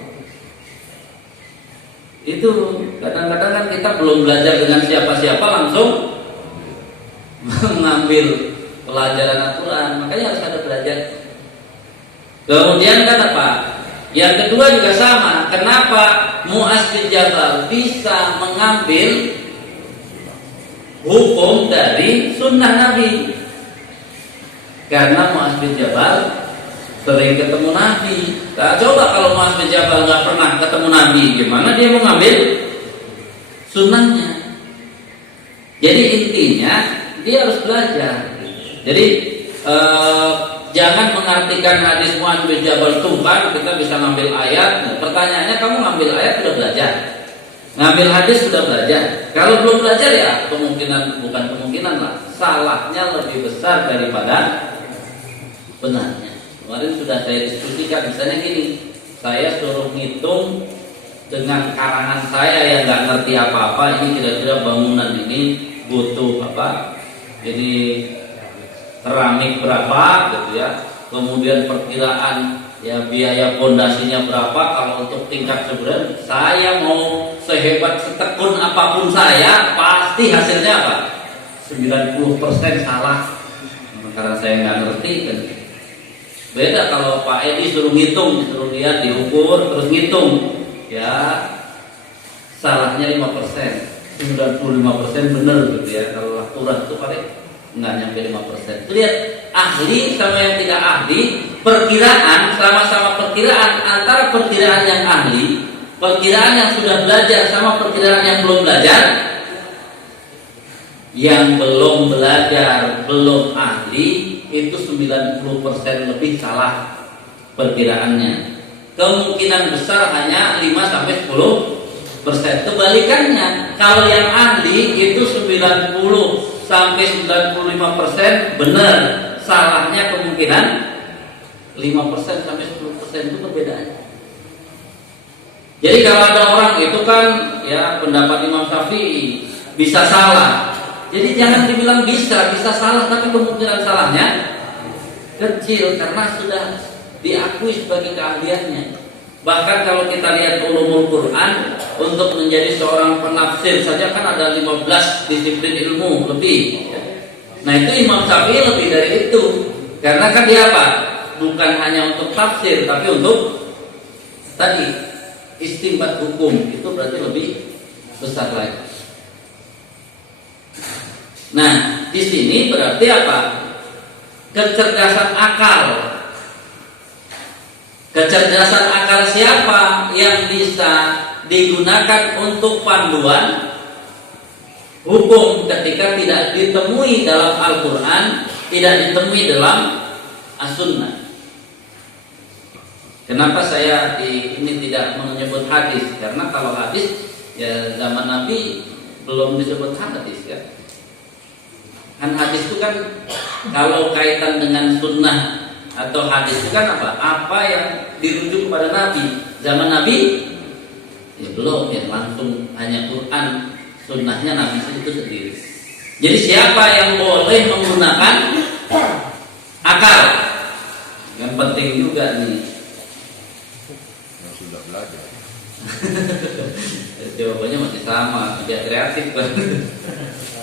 Itu kadang-kadang kan kita belum belajar dengan siapa-siapa langsung mengambil pelajaran Al-Quran, makanya harus ada belajar. Kemudian kan apa? Yang kedua juga sama. Kenapa Mu'adz bin Jabal bisa mengambil hukum dari sunnah Nabi? Karena Mu'adz bin Jabal sering ketemu Nabi. Nah, coba kalau Mu'adz bin Jabal nggak pernah ketemu Nabi, gimana dia mau ngambil sunnahnya? Jadi intinya dia harus belajar. Jadi jangan mengartikan hadis Mu'adz bin Jabal Tuhan kita bisa ngambil ayat. Nah, pertanyaannya, kamu ngambil ayat sudah belajar? Ngambil hadis sudah belajar? Kalau belum belajar ya kemungkinan, bukan kemungkinan lah, salahnya lebih besar daripada benarnya. Kemarin sudah saya diskusikan, misalnya gini, saya suruh ngitung dengan karangan saya yang nggak ngerti apa-apa, ini kira-kira bangunan ini butuh apa? Jadi keramik berapa gitu ya. Kemudian perkiraan ya biaya pondasinya berapa. Kalau untuk tingkat sebulan, saya mau sehebat setekun apapun saya, pasti hasilnya apa? 90% salah. Karena saya nggak ngerti kan. Beda kalau Pak Edi suruh ngitung, suruh lihat, diukur, terus ngitung, ya salahnya 5%, 95% benar gitu ya. Kalau aturan itu paling nggak nyampe 5%. Lihat ahli sama yang tidak ahli, perkiraan sama-sama perkiraan, antara perkiraan yang ahli, perkiraan yang sudah belajar sama perkiraan yang belum belajar. Yang belum belajar, belum ahli, itu 90% lebih salah perkiraannya. Kemungkinan besar hanya 5-10%. Kebalikannya, kalau yang ahli itu 90-95% benar, salahnya kemungkinan 5-10% itu perbedaannya. Jadi kalau ada orang itu kan ya pendapat Imam Syafi'i bisa salah. Jadi jangan dibilang bisa salah, tapi kemungkinan salahnya kecil karena sudah diakui sebagai keahliannya. Bahkan kalau kita lihat ulumul Quran, untuk menjadi seorang penafsir saja kan ada 15 disiplin ilmu lebih. Nah itu Imam Syafi'i lebih dari itu. Karena kan dia apa? Bukan hanya untuk tafsir, tapi untuk tadi istinbat hukum, itu berarti lebih besar lagi. Nah, di sini berarti apa? Kecerdasan akal. Kecerdasan akal siapa yang bisa digunakan untuk panduan hukum ketika tidak ditemui dalam Al-Quran, tidak ditemui dalam As-Sunnah. Kenapa saya ini tidak menyebut hadis? Karena kalau hadis ya zaman Nabi belum disebut hadis kan. Kan hadis itu kan kalau kaitan dengan sunnah atau hadis itu kan apa? Apa yang dirujuk kepada Nabi. Zaman Nabi ya belum, ya langsung hanya Quran, sunnahnya Nabi itu sendiri. Jadi siapa yang boleh menggunakan akal? Yang penting juga nih. Yang sudah belajar. Jawabannya masih sama, tidak kreatif kan.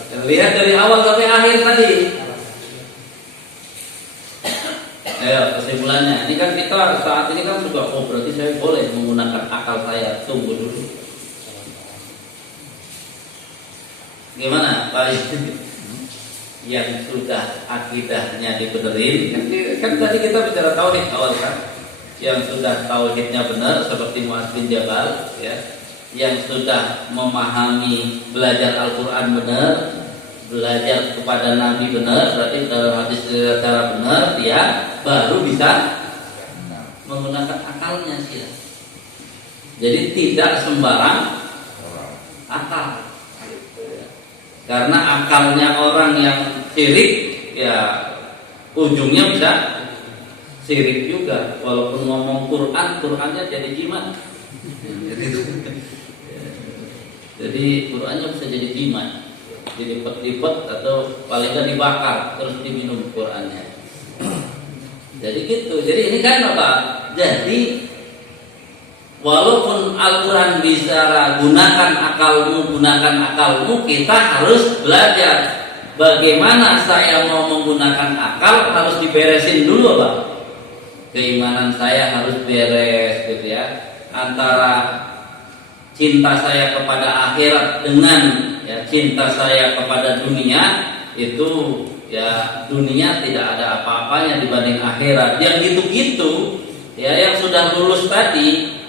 Lihat dari awal sampai akhir tadi. Ayo kesimpulannya. Ini kan kita saat ini kan sudah berarti saya boleh menggunakan akal saya. Tunggu dulu. Gimana Pak? Yang sudah akidahnya dibenerin. Kan tadi kita bicara tauhid awal kan. Yang sudah tauhidnya benar seperti Mu'adz bin Jabal, ya. Yang sudah memahami, belajar Al-Quran benar, belajar kepada Nabi benar, berarti dalam hadis secara benar, dia baru bisa menggunakan akalnya sih. Jadi tidak sembarang akal. Karena akalnya orang yang syirik, ya ujungnya bisa syirik juga. Walaupun ngomong Quran, Qurannya jadi jimat. Jadi Qurannya bisa jadi jimat, dilipat-lipat atau paling nggak dibakar terus diminum Qurannya. Jadi gitu. Jadi ini kan apa? Jadi walaupun Al-Quran bisa gunakan akalmu, kita harus belajar bagaimana saya mau menggunakan akal, harus diberesin dulu, Pak. Keimanan saya harus beres, gitu ya. Antara cinta saya kepada akhirat dengan ya, cinta saya kepada dunia, itu ya dunia tidak ada apa-apanya dibanding akhirat. Yang gitu-gitu, ya yang sudah lulus tadi.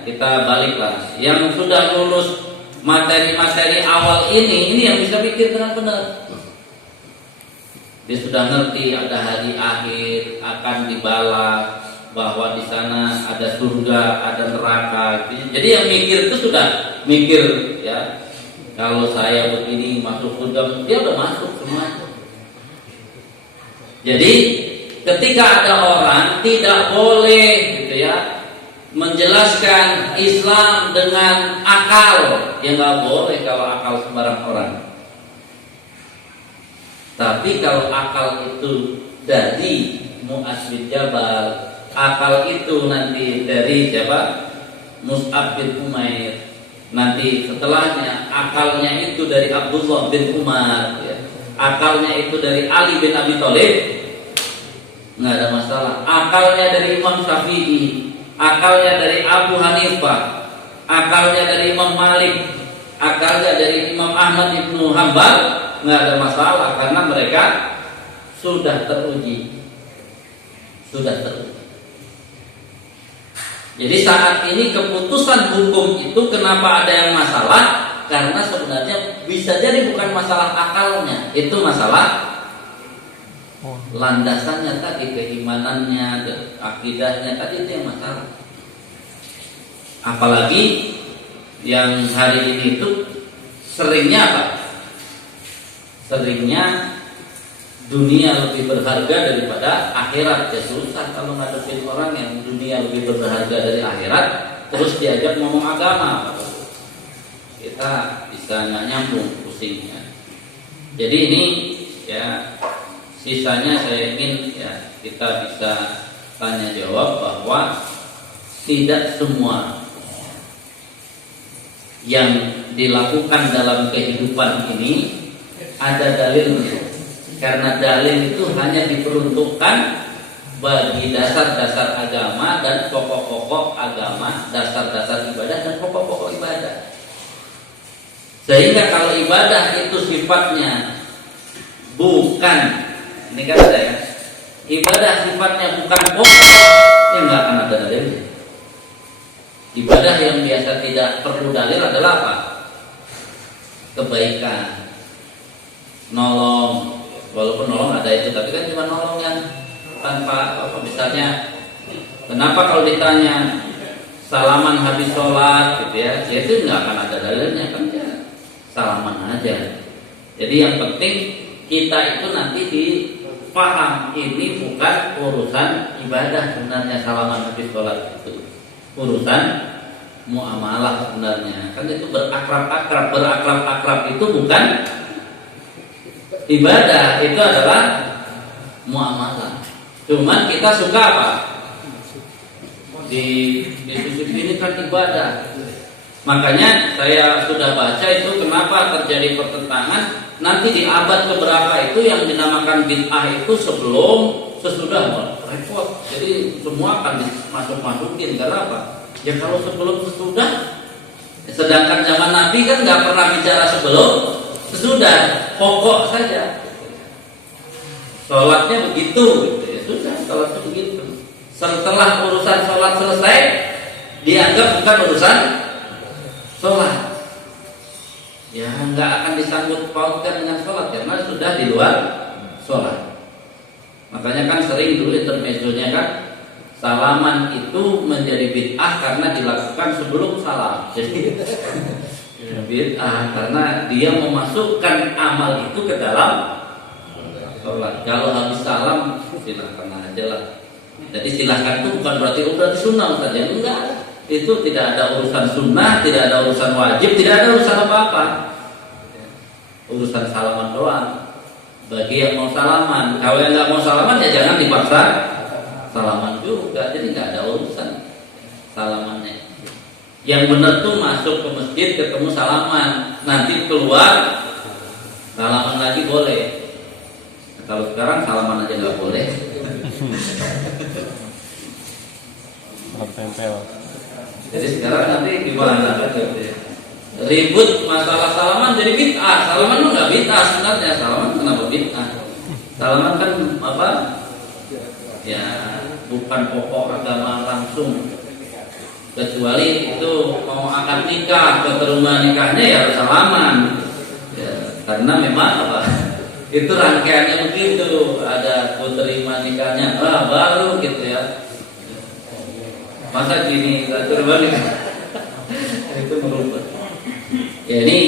Kita baliklah. Yang sudah lulus materi-materi awal ini yang bisa pikir dengan benar. Dia sudah ngerti ada hari akhir, akan dibalas, bahwa di sana ada surga, ada neraka. Jadi yang mikir itu sudah mikir ya. Kalau saya begini masuk surga, dia udah masuk semua. Jadi ketika ada orang tidak boleh gitu ya menjelaskan Islam dengan akal, ya nggak boleh kalau akal sembarang orang. Tapi kalau akal itu dari Mu'adz bin Jabal, akal itu nanti dari siapa? Mus'ab bin Umair. Nanti setelahnya akalnya itu dari Abdullah bin Umar, ya. Akalnya itu dari Ali bin Abi Thalib, nggak ada masalah. Akalnya dari Imam Syafi'i, akalnya dari Abu Hanifah, akalnya dari Imam Malik, akalnya dari Imam Ahmad Ibnu Hanbal, nggak ada masalah karena mereka sudah teruji. Jadi saat ini keputusan hukum itu kenapa ada yang masalah? Karena sebenarnya bisa jadi bukan masalah akalnya, itu masalah landasannya tadi, keimanannya, akidahnya tadi, itu yang masalah. Apalagi yang hari ini itu seringnya apa? Seringnya dunia lebih berharga daripada akhirat. Ya susah kalau ngadepin orang yang dunia lebih berharga dari akhirat terus diajak ngomong agama, kita bisa nggak nyambung pusingnya. Jadi ini ya, sisanya saya ingin ya kita bisa tanya jawab bahwa tidak semua yang dilakukan dalam kehidupan ini ada dalilnya. Karena dalil itu hanya diperuntukkan bagi dasar-dasar agama dan pokok-pokok agama, dasar-dasar ibadah dan pokok-pokok ibadah. Sehingga kalau ibadah itu sifatnya bukan, ini kan ada ya, ibadah sifatnya bukan pokok, ya nggak akan ada dalilnya. Ibadah yang biasa tidak perlu dalil adalah apa? Kebaikan, nolong, walaupun nolong ada itu, tapi kan cuma nolong yang tanpa apa, misalnya kenapa kalau ditanya salaman habis sholat gitu ya, itu nggak akan ada dalilnya kan ya, salaman aja. Jadi yang penting kita itu nanti dipaham ini bukan urusan ibadah sebenarnya, salaman habis sholat itu urusan muamalah sebenarnya, kan itu berakrab itu bukan ibadah, itu adalah muamalah. Cuman kita suka apa? Di sisi ini kan ibadah. Makanya saya sudah baca itu kenapa terjadi pertentangan nanti di abad keberapa itu yang dinamakan bid'ah itu sebelum sesudah, repot. Jadi semua akan masukin karena apa? Ya kalau sebelum sesudah, sedangkan zaman Nabi kan nggak pernah bicara sebelum sesudah, pokok saja. Sholatnya begitu, gitu ya sudah, sholatnya begitu. Setelah urusan sholat selesai, dianggap bukan urusan sholat. Ya nggak akan disangkut pautkan dengan sholat karena sudah di luar sholat. Makanya kan sering dulu intermezzonya kan, salaman itu menjadi bid'ah karena dilakukan sebelum salam. Jadi bid'ah karena dia memasukkan amal itu ke dalam sholat. Kalau habis salam silakan aja lah. Jadi silakan itu bukan berarti sunnah saja, enggak. itu tidak ada urusan sunnah, tidak ada urusan wajib, tidak ada urusan apa-apa. Urusan salaman doang. Bagi yang mau salaman, kalau yang nggak mau salaman ya jangan dipaksa salaman juga. Jadi nggak ada urusan salamannya. Yang benar tuh masuk ke masjid ketemu salaman, nanti keluar salaman lagi boleh. Nah, kalau sekarang salaman aja nggak boleh. Tempel. Jadi sekarang nanti gimana? Ribut masalah salaman jadi bid'ah. Salaman mah nggak bid'ah sebenarnya. Salaman kenapa bid'ah? Salaman kan apa? Ya bukan pokok agama langsung. Kecuali itu mau akad nikah ke rumah nikahnya ya harus salaman. Ya, karena memang apa? Itu rangkaiannya begitu. Ada terima nikahnya, baru gitu ya. Masa gini terima nikah? Itu merubah. Ya ini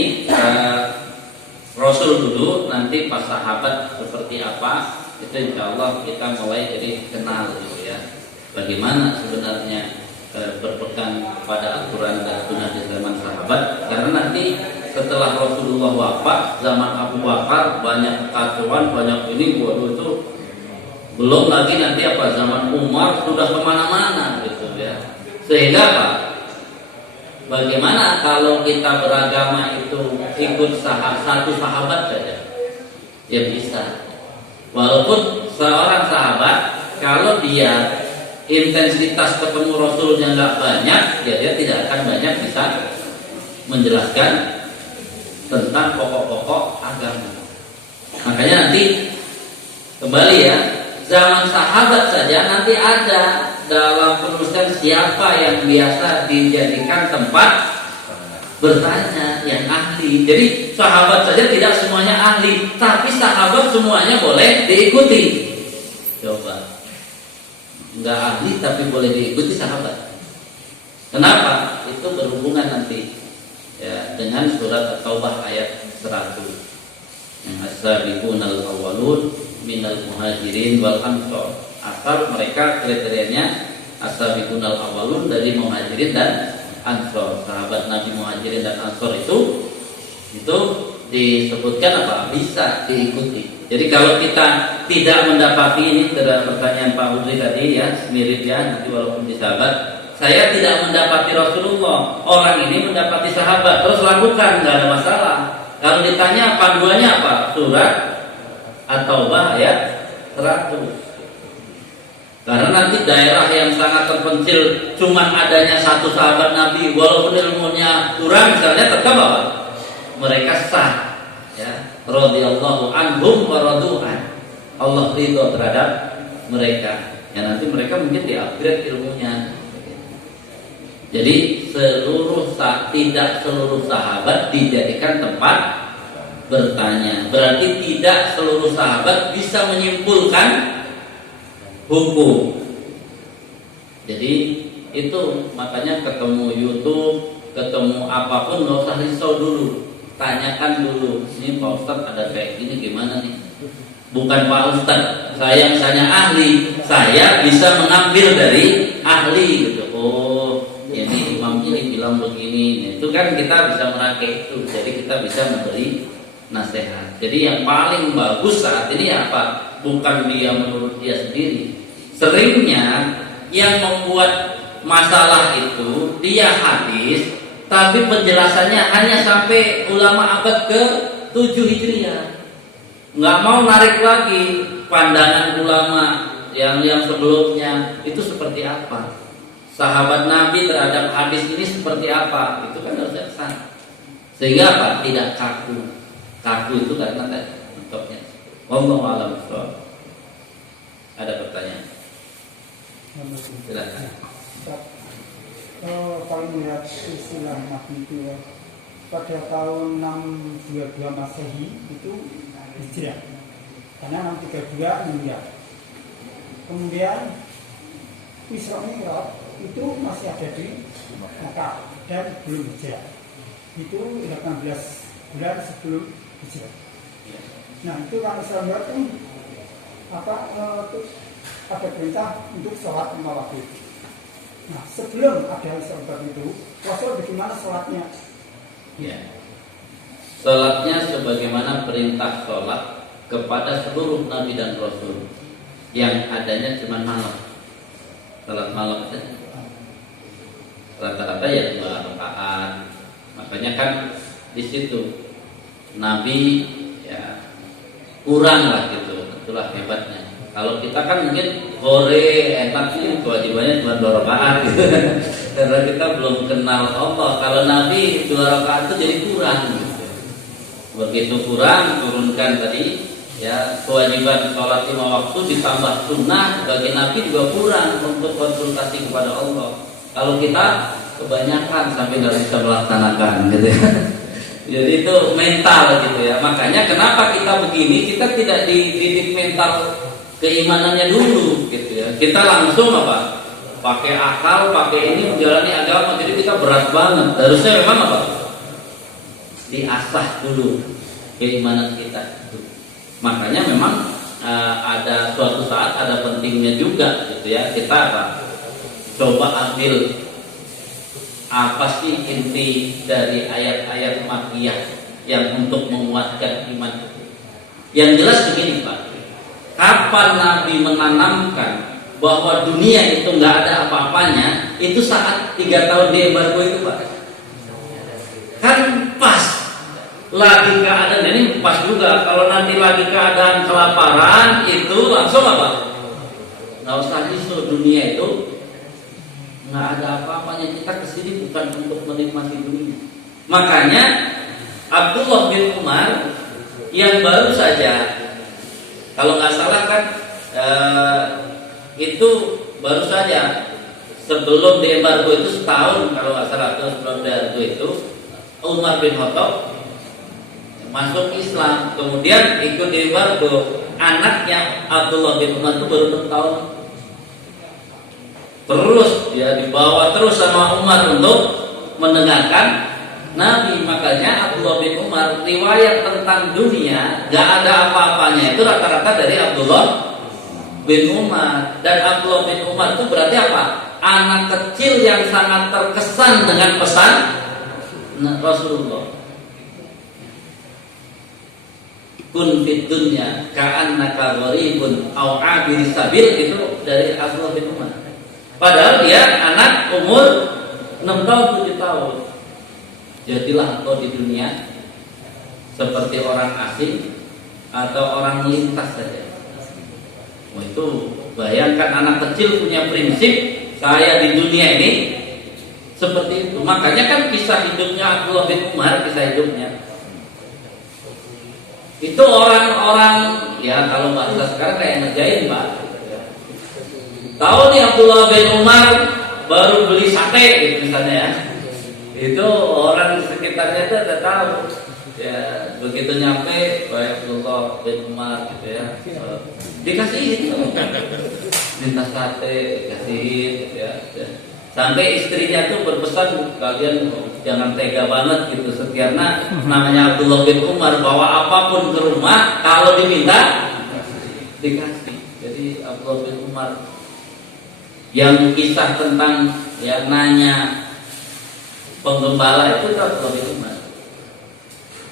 Rasul dulu, nanti pas sahabat seperti apa itu insya Allah kita mulai jadi kenal gitu ya. Bagaimana sebenarnya berpegang pada aturan dan sunnah di zaman sahabat, karena nanti setelah Rasulullah wafat, zaman Abu Bakar banyak kekacauan, banyak ini, waduh itu belum lagi nanti apa zaman Umar sudah kemana-mana gitu ya. Sehingga apa? Bagaimana kalau kita beragama itu ikut satu sahabat saja? Ya bisa. Walaupun seorang sahabat kalau dia intensitas ketemu Rasulnya nggak banyak, ya dia tidak akan banyak bisa menjelaskan tentang pokok-pokok agama. Makanya nanti kembali ya, zaman sahabat saja nanti ada dalam penulisan siapa yang biasa dijadikan tempat bertanya yang ahli. Jadi sahabat saja tidak semuanya ahli, tapi sahabat semuanya boleh diikuti. Coba. Nggak ahli tapi boleh diikuti sahabat. Kenapa? Itu berhubungan nanti ya dengan surat At-Taubah ayat 100. Yang as-sabiqunal awwalun minal muhajirin wal ansor. Asal mereka kriterianya as-sabiqunal awwalun dari muhajirin dan ansor. Sahabat Nabi muhajirin dan ansor itu disebutkan apa? Bisa diikuti. Jadi kalau kita tidak mendapati ini, terhadap pertanyaan Pak Udri tadi ya, mirip ya, nanti walaupun di sahabat, saya tidak mendapati Rasulullah, orang ini mendapati sahabat, terus lakukan, nggak ada masalah. Kalau ditanya panduannya apa? Surat At-Taubah ayat 100. Karena nanti daerah yang sangat terpencil cuma adanya satu sahabat Nabi, walaupun ilmunya kurang misalnya, tetap apa? Mereka sah, ya. Radhiyallahu anhum wa radu'an. Allah ridho terhadap mereka. Ya nanti mereka mungkin di-upgrade ilmunya. Jadi tidak seluruh sahabat dijadikan tempat bertanya. Berarti tidak seluruh sahabat bisa menyimpulkan hukum. Jadi itu makanya ketemu YouTube, ketemu apapun nggak usah risau dulu. Tanyakan dulu, ini Pak Ustadz ada kayak gini gimana nih? Bukan Pak Ustadz, saya misalnya ahli, saya bisa mengambil dari ahli gitu. Oh, ini imam ini bilang begini, itu kan kita bisa merangkai itu. Jadi kita bisa memberi nasihat. Jadi yang paling bagus saat ini apa? Bukan dia menurut dia sendiri. Seringnya yang membuat masalah itu dia hadis, tapi penjelasannya hanya sampai ulama abad ke-7 Hijriah. Nggak mau narik lagi pandangan ulama yang sebelumnya itu seperti apa. Sahabat Nabi terhadap hadis ini seperti apa. Itu kan harus sana. Sehingga apa? Tidak kaku. Kaku itu karena tadi bentuknya. Wallahu a'lam bishawab. Ada pertanyaan? Silakan. Kalau melihat istilah Nabi itu ya, pada tahun 622 Masehi itu Hijrah, karena 632 meninggal. Kemudian Isra Mi'raj itu masih ada di Mekah dan belum Hijrah. Itu 18 bulan sebelum Hijrah. Nah itu kan Isra Mi'raj itu ada perintah untuk sholat 5 waktu. Nah, sebelum ada isyarat itu, Rasul bagaimana sholatnya? Ya. Sholatnya sebagaimana perintah sholat kepada seluruh nabi dan rasul, yang adanya cuma malam, sholat malam saja. Rata-rata ya 2 rakaat. Makanya kan di situ Nabi ya kurang lah gitu, itulah hebatnya. Kalau kita kan mungkin sore enak sih, kewajibannya cuma 2 rakaat gitu. Karena kita belum kenal Allah. Kalau Nabi 2 rakaat itu jadi kurang gitu. Begitu kurang, turunkan tadi ya kewajiban sholat 5 waktu ditambah sunnah bagi Nabi juga kurang untuk konsultasi kepada Allah. Kalau kita kebanyakan sampai nggak bisa melaksanakan gitu ya. Jadi itu mental gitu ya. Makanya kenapa kita begini, kita tidak dididik mental keimanannya dulu gitu ya. Kita langsung apa? Pakai akal, pakai ini menjalani agama. Jadi kita berat banget. Harusnya memang apa? Diasah dulu keimanan kita. Makanya memang ada suatu saat ada pentingnya juga gitu ya. Kita apa? Coba ambil apa sih inti dari ayat-ayat Makkiyah yang untuk menguatkan iman. Yang jelas begini Pak, kapan Nabi menanamkan bahwa dunia itu nggak ada apa-apanya, itu saat 3 tahun di embargo itu Pak. Kan pas lagi keadaan, ini pas juga kalau nanti lagi keadaan kelaparan itu langsung apa? Nggak usah isu, dunia itu nggak ada apa-apanya. Kita kesini bukan untuk menikmati dunia. Makanya Abdullah bin Umar yang baru saja, kalau nggak salah kan itu baru saja sebelum diembargo itu setahun, kalau nggak salah sebelum diembargo itu Umar bin Khattab masuk Islam, kemudian ikut diembargo. Anaknya Abdullah bin Umar itu baru 6 tahun. Terus ya dibawa terus sama Umar untuk mendengarkan Nabi. Makanya Abdullah bin Umar riwayat tentang dunia gak ada apa-apanya itu rata-rata dari Abdullah bin Umar. Dan Abdullah bin Umar itu berarti apa? Anak kecil yang sangat terkesan dengan pesan Rasulullah. Kun fid dunya ka'annaka gharibun aw 'abir sabil, itu dari Abdullah bin Umar. Padahal dia anak umur 6 tahun 7 tahun. Jadilah engkau di dunia seperti orang asing atau orang melintas saja. Oh, itu bayangkan anak kecil punya prinsip, saya di dunia ini seperti itu. Makanya kan kisah hidupnya Abdullah bin Umar, kisah hidupnya itu orang-orang ya kalau bahasa sekarang kayak ngerjain Pak. Tahu nih Abdullah bin Umar baru beli sate gitu misalnya ya. Itu orang sekitarnya itu udah tahu. Ya begitu nyampe Pak Abdullah bin Umar gitu ya. Dikasih itu. Minta sate, dikasih ya. Sampai istrinya tuh berpesan, kalian jangan tega banget gitu karena namanya Abdullah bin Umar, bawa apapun ke rumah kalau diminta dikasih. Jadi Abdullah bin Umar yang kisah tentang ya nanya penggembala itu Abdullah bin Umar,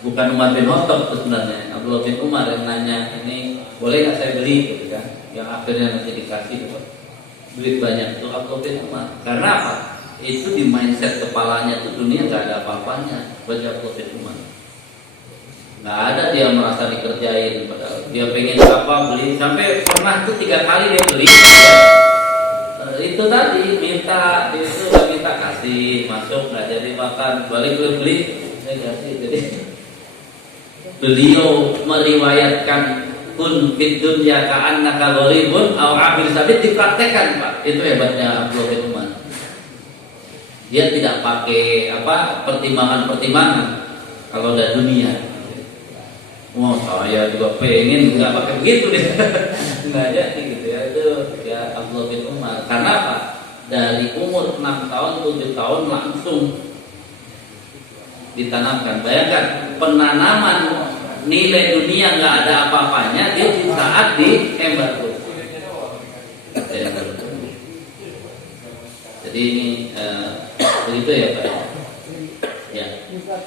bukan Umar bin Khattab sebenarnya. Abdullah bin Umar yang nanya, ini boleh nggak saya beli gitu kan, yang akhirnya nanti dikasih duit banyak itu Abdullah bin Umar. Karena apa? Itu di mindset kepalanya tuh dunia nggak ada apa-apanya bagi Abdullah bin Umar. Nggak ada dia merasa dikerjain, padahal dia pengen apa beli. Sampai pernah tuh 3 kali dia beli ya. Itu tadi minta, itu nggak minta kasih, masuk nggak jadi makan, balik beli saya kasih. Jadi beliau meriwayatkan kun fid dunya ka'annaka gharibun aw 'abir sabil, dipraktekkan Pak. Itu hebatnya Abdullah bin Umar. Dia tidak pakai apa pertimbangan-pertimbangan kalau udah dunia. Wah, saya juga pengen nggak pakai begitu deh. Nggak jadi gitu ya. Itu ya Abdullah bin Umar. Karena apa? Dari umur 6 tahun 7 tahun langsung ditanamkan. Bayangkan penanaman nilai dunia nggak ada apa-apanya dia di saat di embargo. Jadi ini begitu ya Pak. Ya. Ustaz,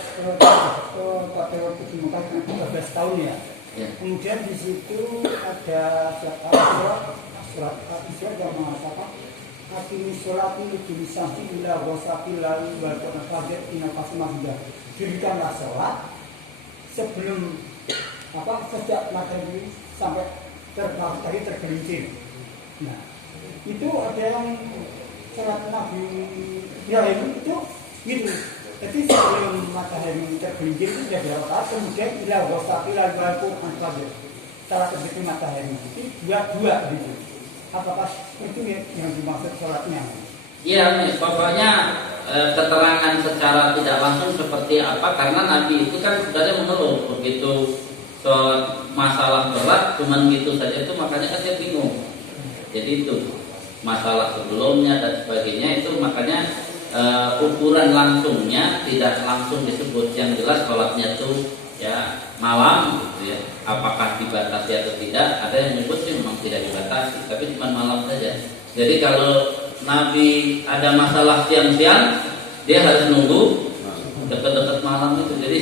pada waktu di Mekah kan 13 tahun ya. Ya. Kemudian di situ ada surat Al-Isra yang mengatakan Hakimi sholati liduli samsi ila wasafil lalu walkona fajar inafasi mahdah. Dirikanlah sholat sebelum sejak maghrib sampai matahari tergelincir. Nah, itu ada yang sholat Nabi Ibrahim itu gitu. Jadi sebelum matahari tergelincir itu sudah berapa kali, kemudian ila wasafil lalu walkona fajar. Setelah terbit matahari itu dua gitu. Apakah itu yang dimaksud sholatnya? Iya, pokoknya keterangan secara tidak langsung seperti apa, karena Nabi itu kan sebenarnya mengeluh begitu soal masalah berat cuman gitu saja, itu makanya kan dia bingung. Jadi itu masalah sebelumnya dan sebagainya, itu makanya ukuran langsungnya tidak langsung disebut. Yang jelas sholatnya itu ya malam gitu ya. Apakah dibatasi atau tidak? Ada yang menyebut sih memang tidak dibatasi, tapi cuma malam saja. Jadi kalau Nabi ada masalah siang-siang, dia harus nunggu dekat-dekat malam itu. Jadi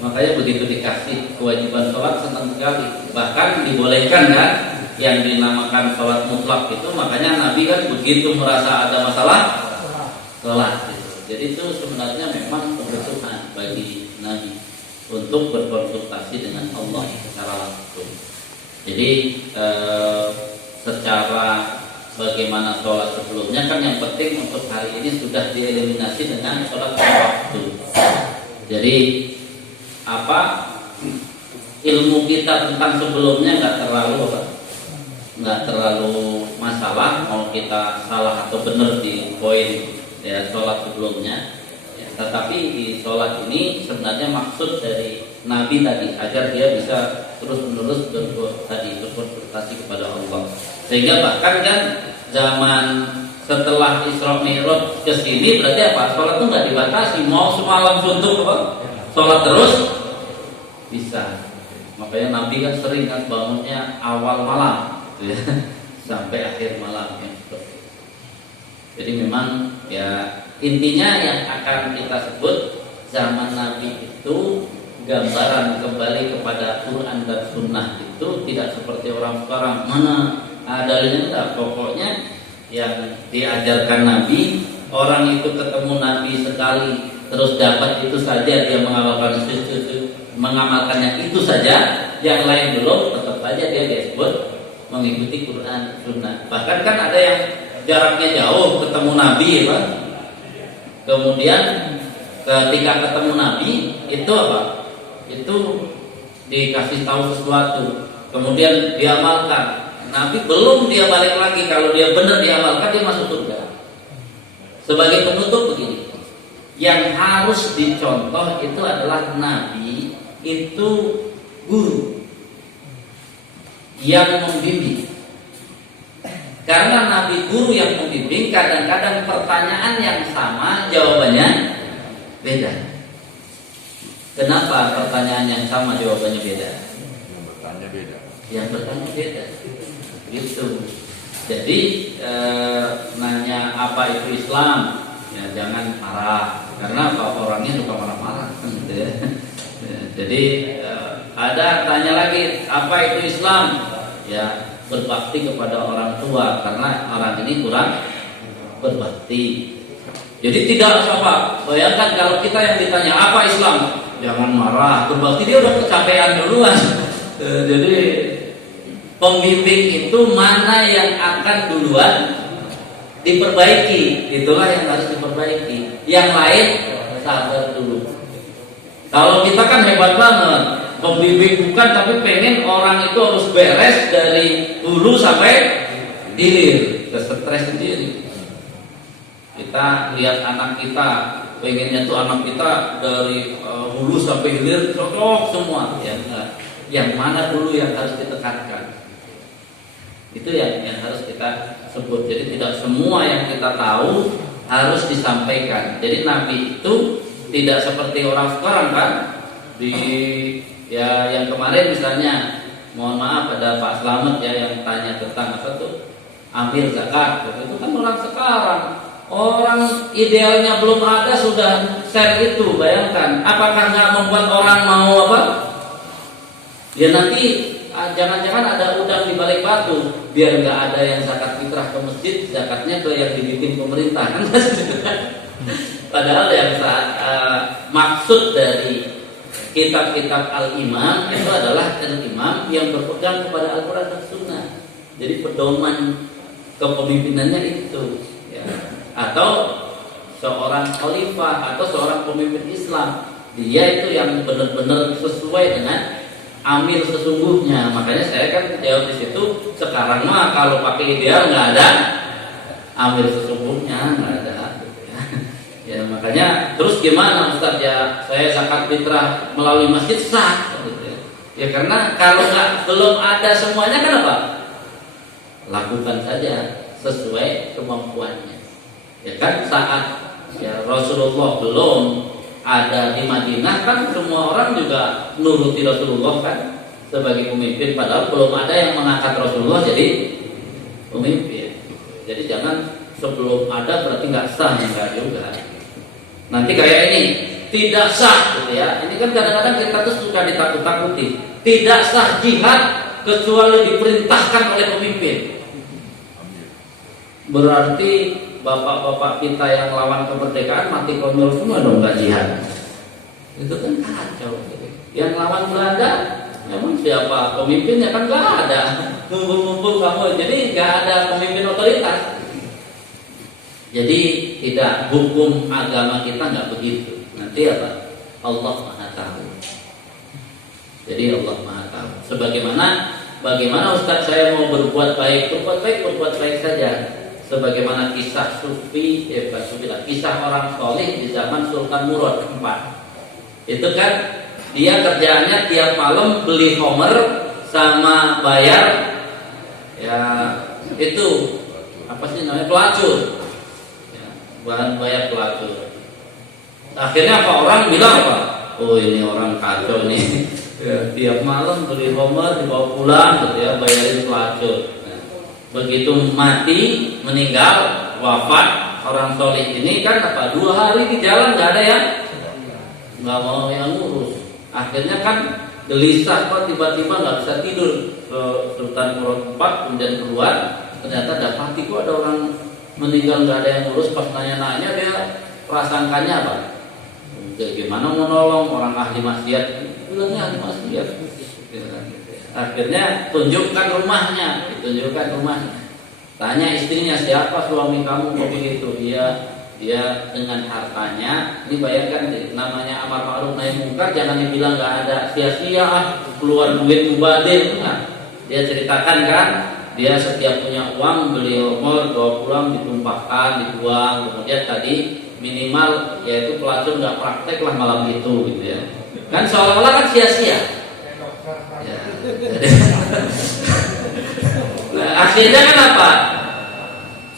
makanya begitu dikasih kewajiban sholat senang sekali. Bahkan dibolehkan kan yang dinamakan sholat mutlak itu. Makanya Nabi kan begitu merasa ada masalah sholat gitu. Jadi itu sebenarnya memang kebutuhan bagi Nabi untuk berkonsultasi dengan Allah secara langsung. Jadi secara bagaimana sholat sebelumnya kan yang penting untuk hari ini sudah dieliminasi dengan sholat waktu. Jadi ilmu kita tentang sebelumnya nggak terlalu masalah, mau kita salah atau benar di poin ya sholat sebelumnya. Tetapi di sholat ini sebenarnya maksud dari Nabi tadi agar dia bisa terus-menerus berkonsultasi kepada Allah. Sehingga bahkan kan zaman setelah Isra Mi'raj ke sini berarti apa? Sholat itu nggak dibatasi, mau semalam suntuk sholat terus bisa. Makanya Nabi kan sering kan bangunnya awal malam, gitu ya, sampai akhir malam ya. Jadi memang ya intinya yang akan kita sebut zaman Nabi itu gambaran kembali kepada Quran dan Sunnah itu tidak seperti orang sekarang. Mana dalilnya enggak? Pokoknya yang diajarkan Nabi, orang itu ketemu Nabi sekali terus dapat itu saja, dia mengamalkannya itu saja, yang lain belum, tetap saja dia disebut mengikuti Quran Sunnah. Bahkan kan ada yang jaraknya jauh ketemu Nabi ya Pak. Kemudian ketika ketemu Nabi itu apa? Itu dikasih tahu sesuatu, kemudian diamalkan. Nabi belum dia balik lagi, kalau dia benar diamalkan dia masuk surga. Sebagai penutup begini, yang harus dicontoh itu adalah Nabi itu guru yang membimbing. Karena Nabi guru yang membimbing, kadang-kadang pertanyaan yang sama jawabannya beda. Kenapa pertanyaan yang sama jawabannya beda? Yang bertanya beda. Yang bertanya beda. Gitu. Jadi nanya apa itu Islam, ya jangan marah, karena apa orangnya suka marah-marah, gitu ya. Jadi ada tanya lagi apa itu Islam, ya berbakti kepada orang tua, karena orang ini kurang berbakti. Jadi tidak apa, bayangkan kalau kita yang ditanya apa Islam, jangan marah, berbakti, dia udah kecapean duluan. Jadi pembimbing itu mana yang akan duluan diperbaiki, itulah yang harus diperbaiki. Yang lain sabar dulu. Kalau kita kan hebat banget, pembimbing bukan, tapi pengen orang itu harus beres dari hulu sampai hilir, stres sendiri. Kita lihat anak kita, pengennya tuh anak kita dari hulu sampai hilir cocok semua, ya enggak. Yang mana dulu yang harus ditekankan? Itu yang harus kita sebut. Jadi tidak semua yang kita tahu harus disampaikan. Jadi Nabi itu tidak seperti orang sekarang kan, yang kemarin misalnya, mohon maaf ada Pak Slamet ya yang tanya tentang apa tuh ambil zakat. Itu kan orang sekarang, orang idealnya belum ada sudah share itu. Bayangkan, apakah nggak membuat orang mau apa? Ya nanti jangan-jangan ada udang di balik batu, biar nggak ada yang zakat fitrah ke masjid, zakatnya ke yang dibikin pemerintah kan. Padahal yang maksud dari kitab-kitab al-imam itu adalah al-imam yang berpegang kepada Al-Quran dan Sunnah. Jadi pedoman kepemimpinannya itu, ya. Atau seorang khalifah atau seorang pemimpin Islam, dia itu yang benar-benar sesuai dengan amil sesungguhnya. Makanya saya kan jawab di situ. Sekarang mah kalau pakai ideal nggak ada amil sesungguhnya, nggak ada. Ya makanya terus gimana Ustaz ya, saya zakat fitrah melalui masjid sah gitu ya. Ya karena kalau belum ada semuanya kan apa? Lakukan saja sesuai kemampuannya. Ya kan saat ya Rasulullah belum ada di Madinah kan semua orang juga nuruti Rasulullah kan sebagai pemimpin, padahal belum ada yang mengangkat Rasulullah jadi pemimpin. Jadi jangan sebelum ada berarti nggak sah, enggak juga. Nanti kayak ini tidak sah gitu ya. Ini kan kadang-kadang kita tuh suka ditakut-takuti. Tidak sah jihad kecuali diperintahkan oleh pemimpin. Berarti bapak-bapak kita yang lawan kemerdekaan mati konyol semua dong nggak jihad. Itu kan kacau. Yang lawan Belanda memang siapa pemimpinnya kan nggak ada. Mumpung kamu jadi nggak ada pemimpin otoritas. Jadi tidak, hukum agama kita nggak begitu. Nanti apa? Allah Maha Tahu. Jadi Allah Maha Tahu. Bagaimana Ustaz saya mau berbuat baik saja. Sebagaimana kisah sufi, kisah orang soleh di zaman Sultan Murad IV. Itu kan dia kerjaannya tiap malam beli homer sama bayar ya itu apa sih namanya pelacur. Bahan bayar pelacur. Akhirnya apa orang bilang apa? Oh ini orang kacau nih. Ya, tiap malam beli homer dibawa pulang gitu ya, bayarin pelacur. Nah, begitu mati, meninggal, wafat orang soleh ini kan apa? 2 hari di jalan nggak ada yang nggak mau yang ngurus. Akhirnya kan gelisah kok tiba-tiba nggak bisa tidur. Sultan Murad IV kemudian keluar, ternyata dapati kok ada orang meninggal nggak ada yang ngurus. Pas nanya-nanya dia prasangkanya apa? Gimana mau nolong orang ahli maksiat? Bilangnya ahli maksiat. Akhirnya tunjukkan rumahnya. Tanya istrinya, siapa suami kamu kok begitu? Dia dengan hartanya. Ini bayangkan namanya amar ma'ruf nahi mungkar, jangan dibilang nggak ada sia-sia keluar duit mubadir. Dia ceritakan kan. Dia setiap punya uang beli homer, bawa pulang, ditumpahkan, dibuang. Kemudian tadi minimal yaitu pelacur nggak praktek lah malam itu gitu ya. Kan seolah-olah kan sia-sia. Ya. Nah, akhirnya kan apa?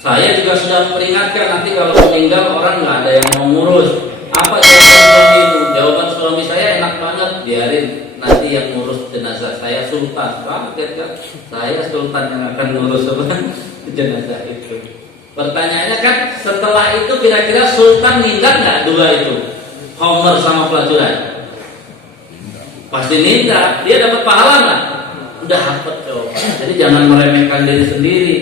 Saya juga sudah memperingatkan nanti kalau meninggal orang nggak ada yang mau ngurus. Apa jawaban suami itu? Jawaban suami saya enak banget, biarin. Nanti yang ngurus jenazah saya sultan. Kaget kan? Saya sultan yang akan ngurus jenazah itu. Pertanyaannya kan setelah itu kira-kira sultan ninggal nggak 2 itu? Homer sama pelacuran? Pasti ninggal. Dia dapat pahala nggak? Udah dapat coba. Jadi jangan meremehkan diri sendiri.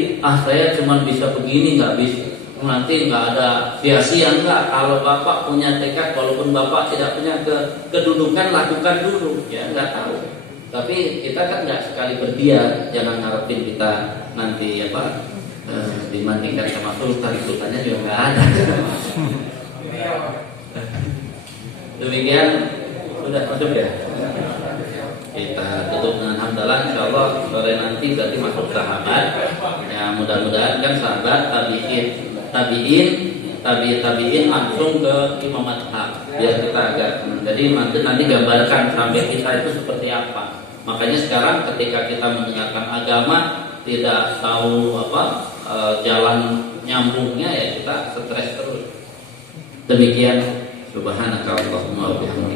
Saya cuma bisa begini, nggak bisa. Nanti nggak ada sia-sia enggak. Kalau bapak punya tekad, walaupun bapak tidak punya kedudukan, lakukan dulu. Ya nggak tahu. Tapi kita kan nggak sekali berdiam. Jangan harapin kita nanti dibandingkan sama sultannya juga nggak ada. Demikian sudah masuk ya. Kita tutup dengan hamdalah. Insyaallah sore nanti berarti masuk sahabat. Ya mudah-mudahan kan sahabat tabi'in langsung ke Imam Madhab biar kita agak jadi nanti gambarkan sampai kita itu seperti apa. Makanya sekarang ketika kita mendengarkan agama tidak tahu jalan nyambungnya ya kita stres terus. Demikian subhanakallahumma wa bihamdika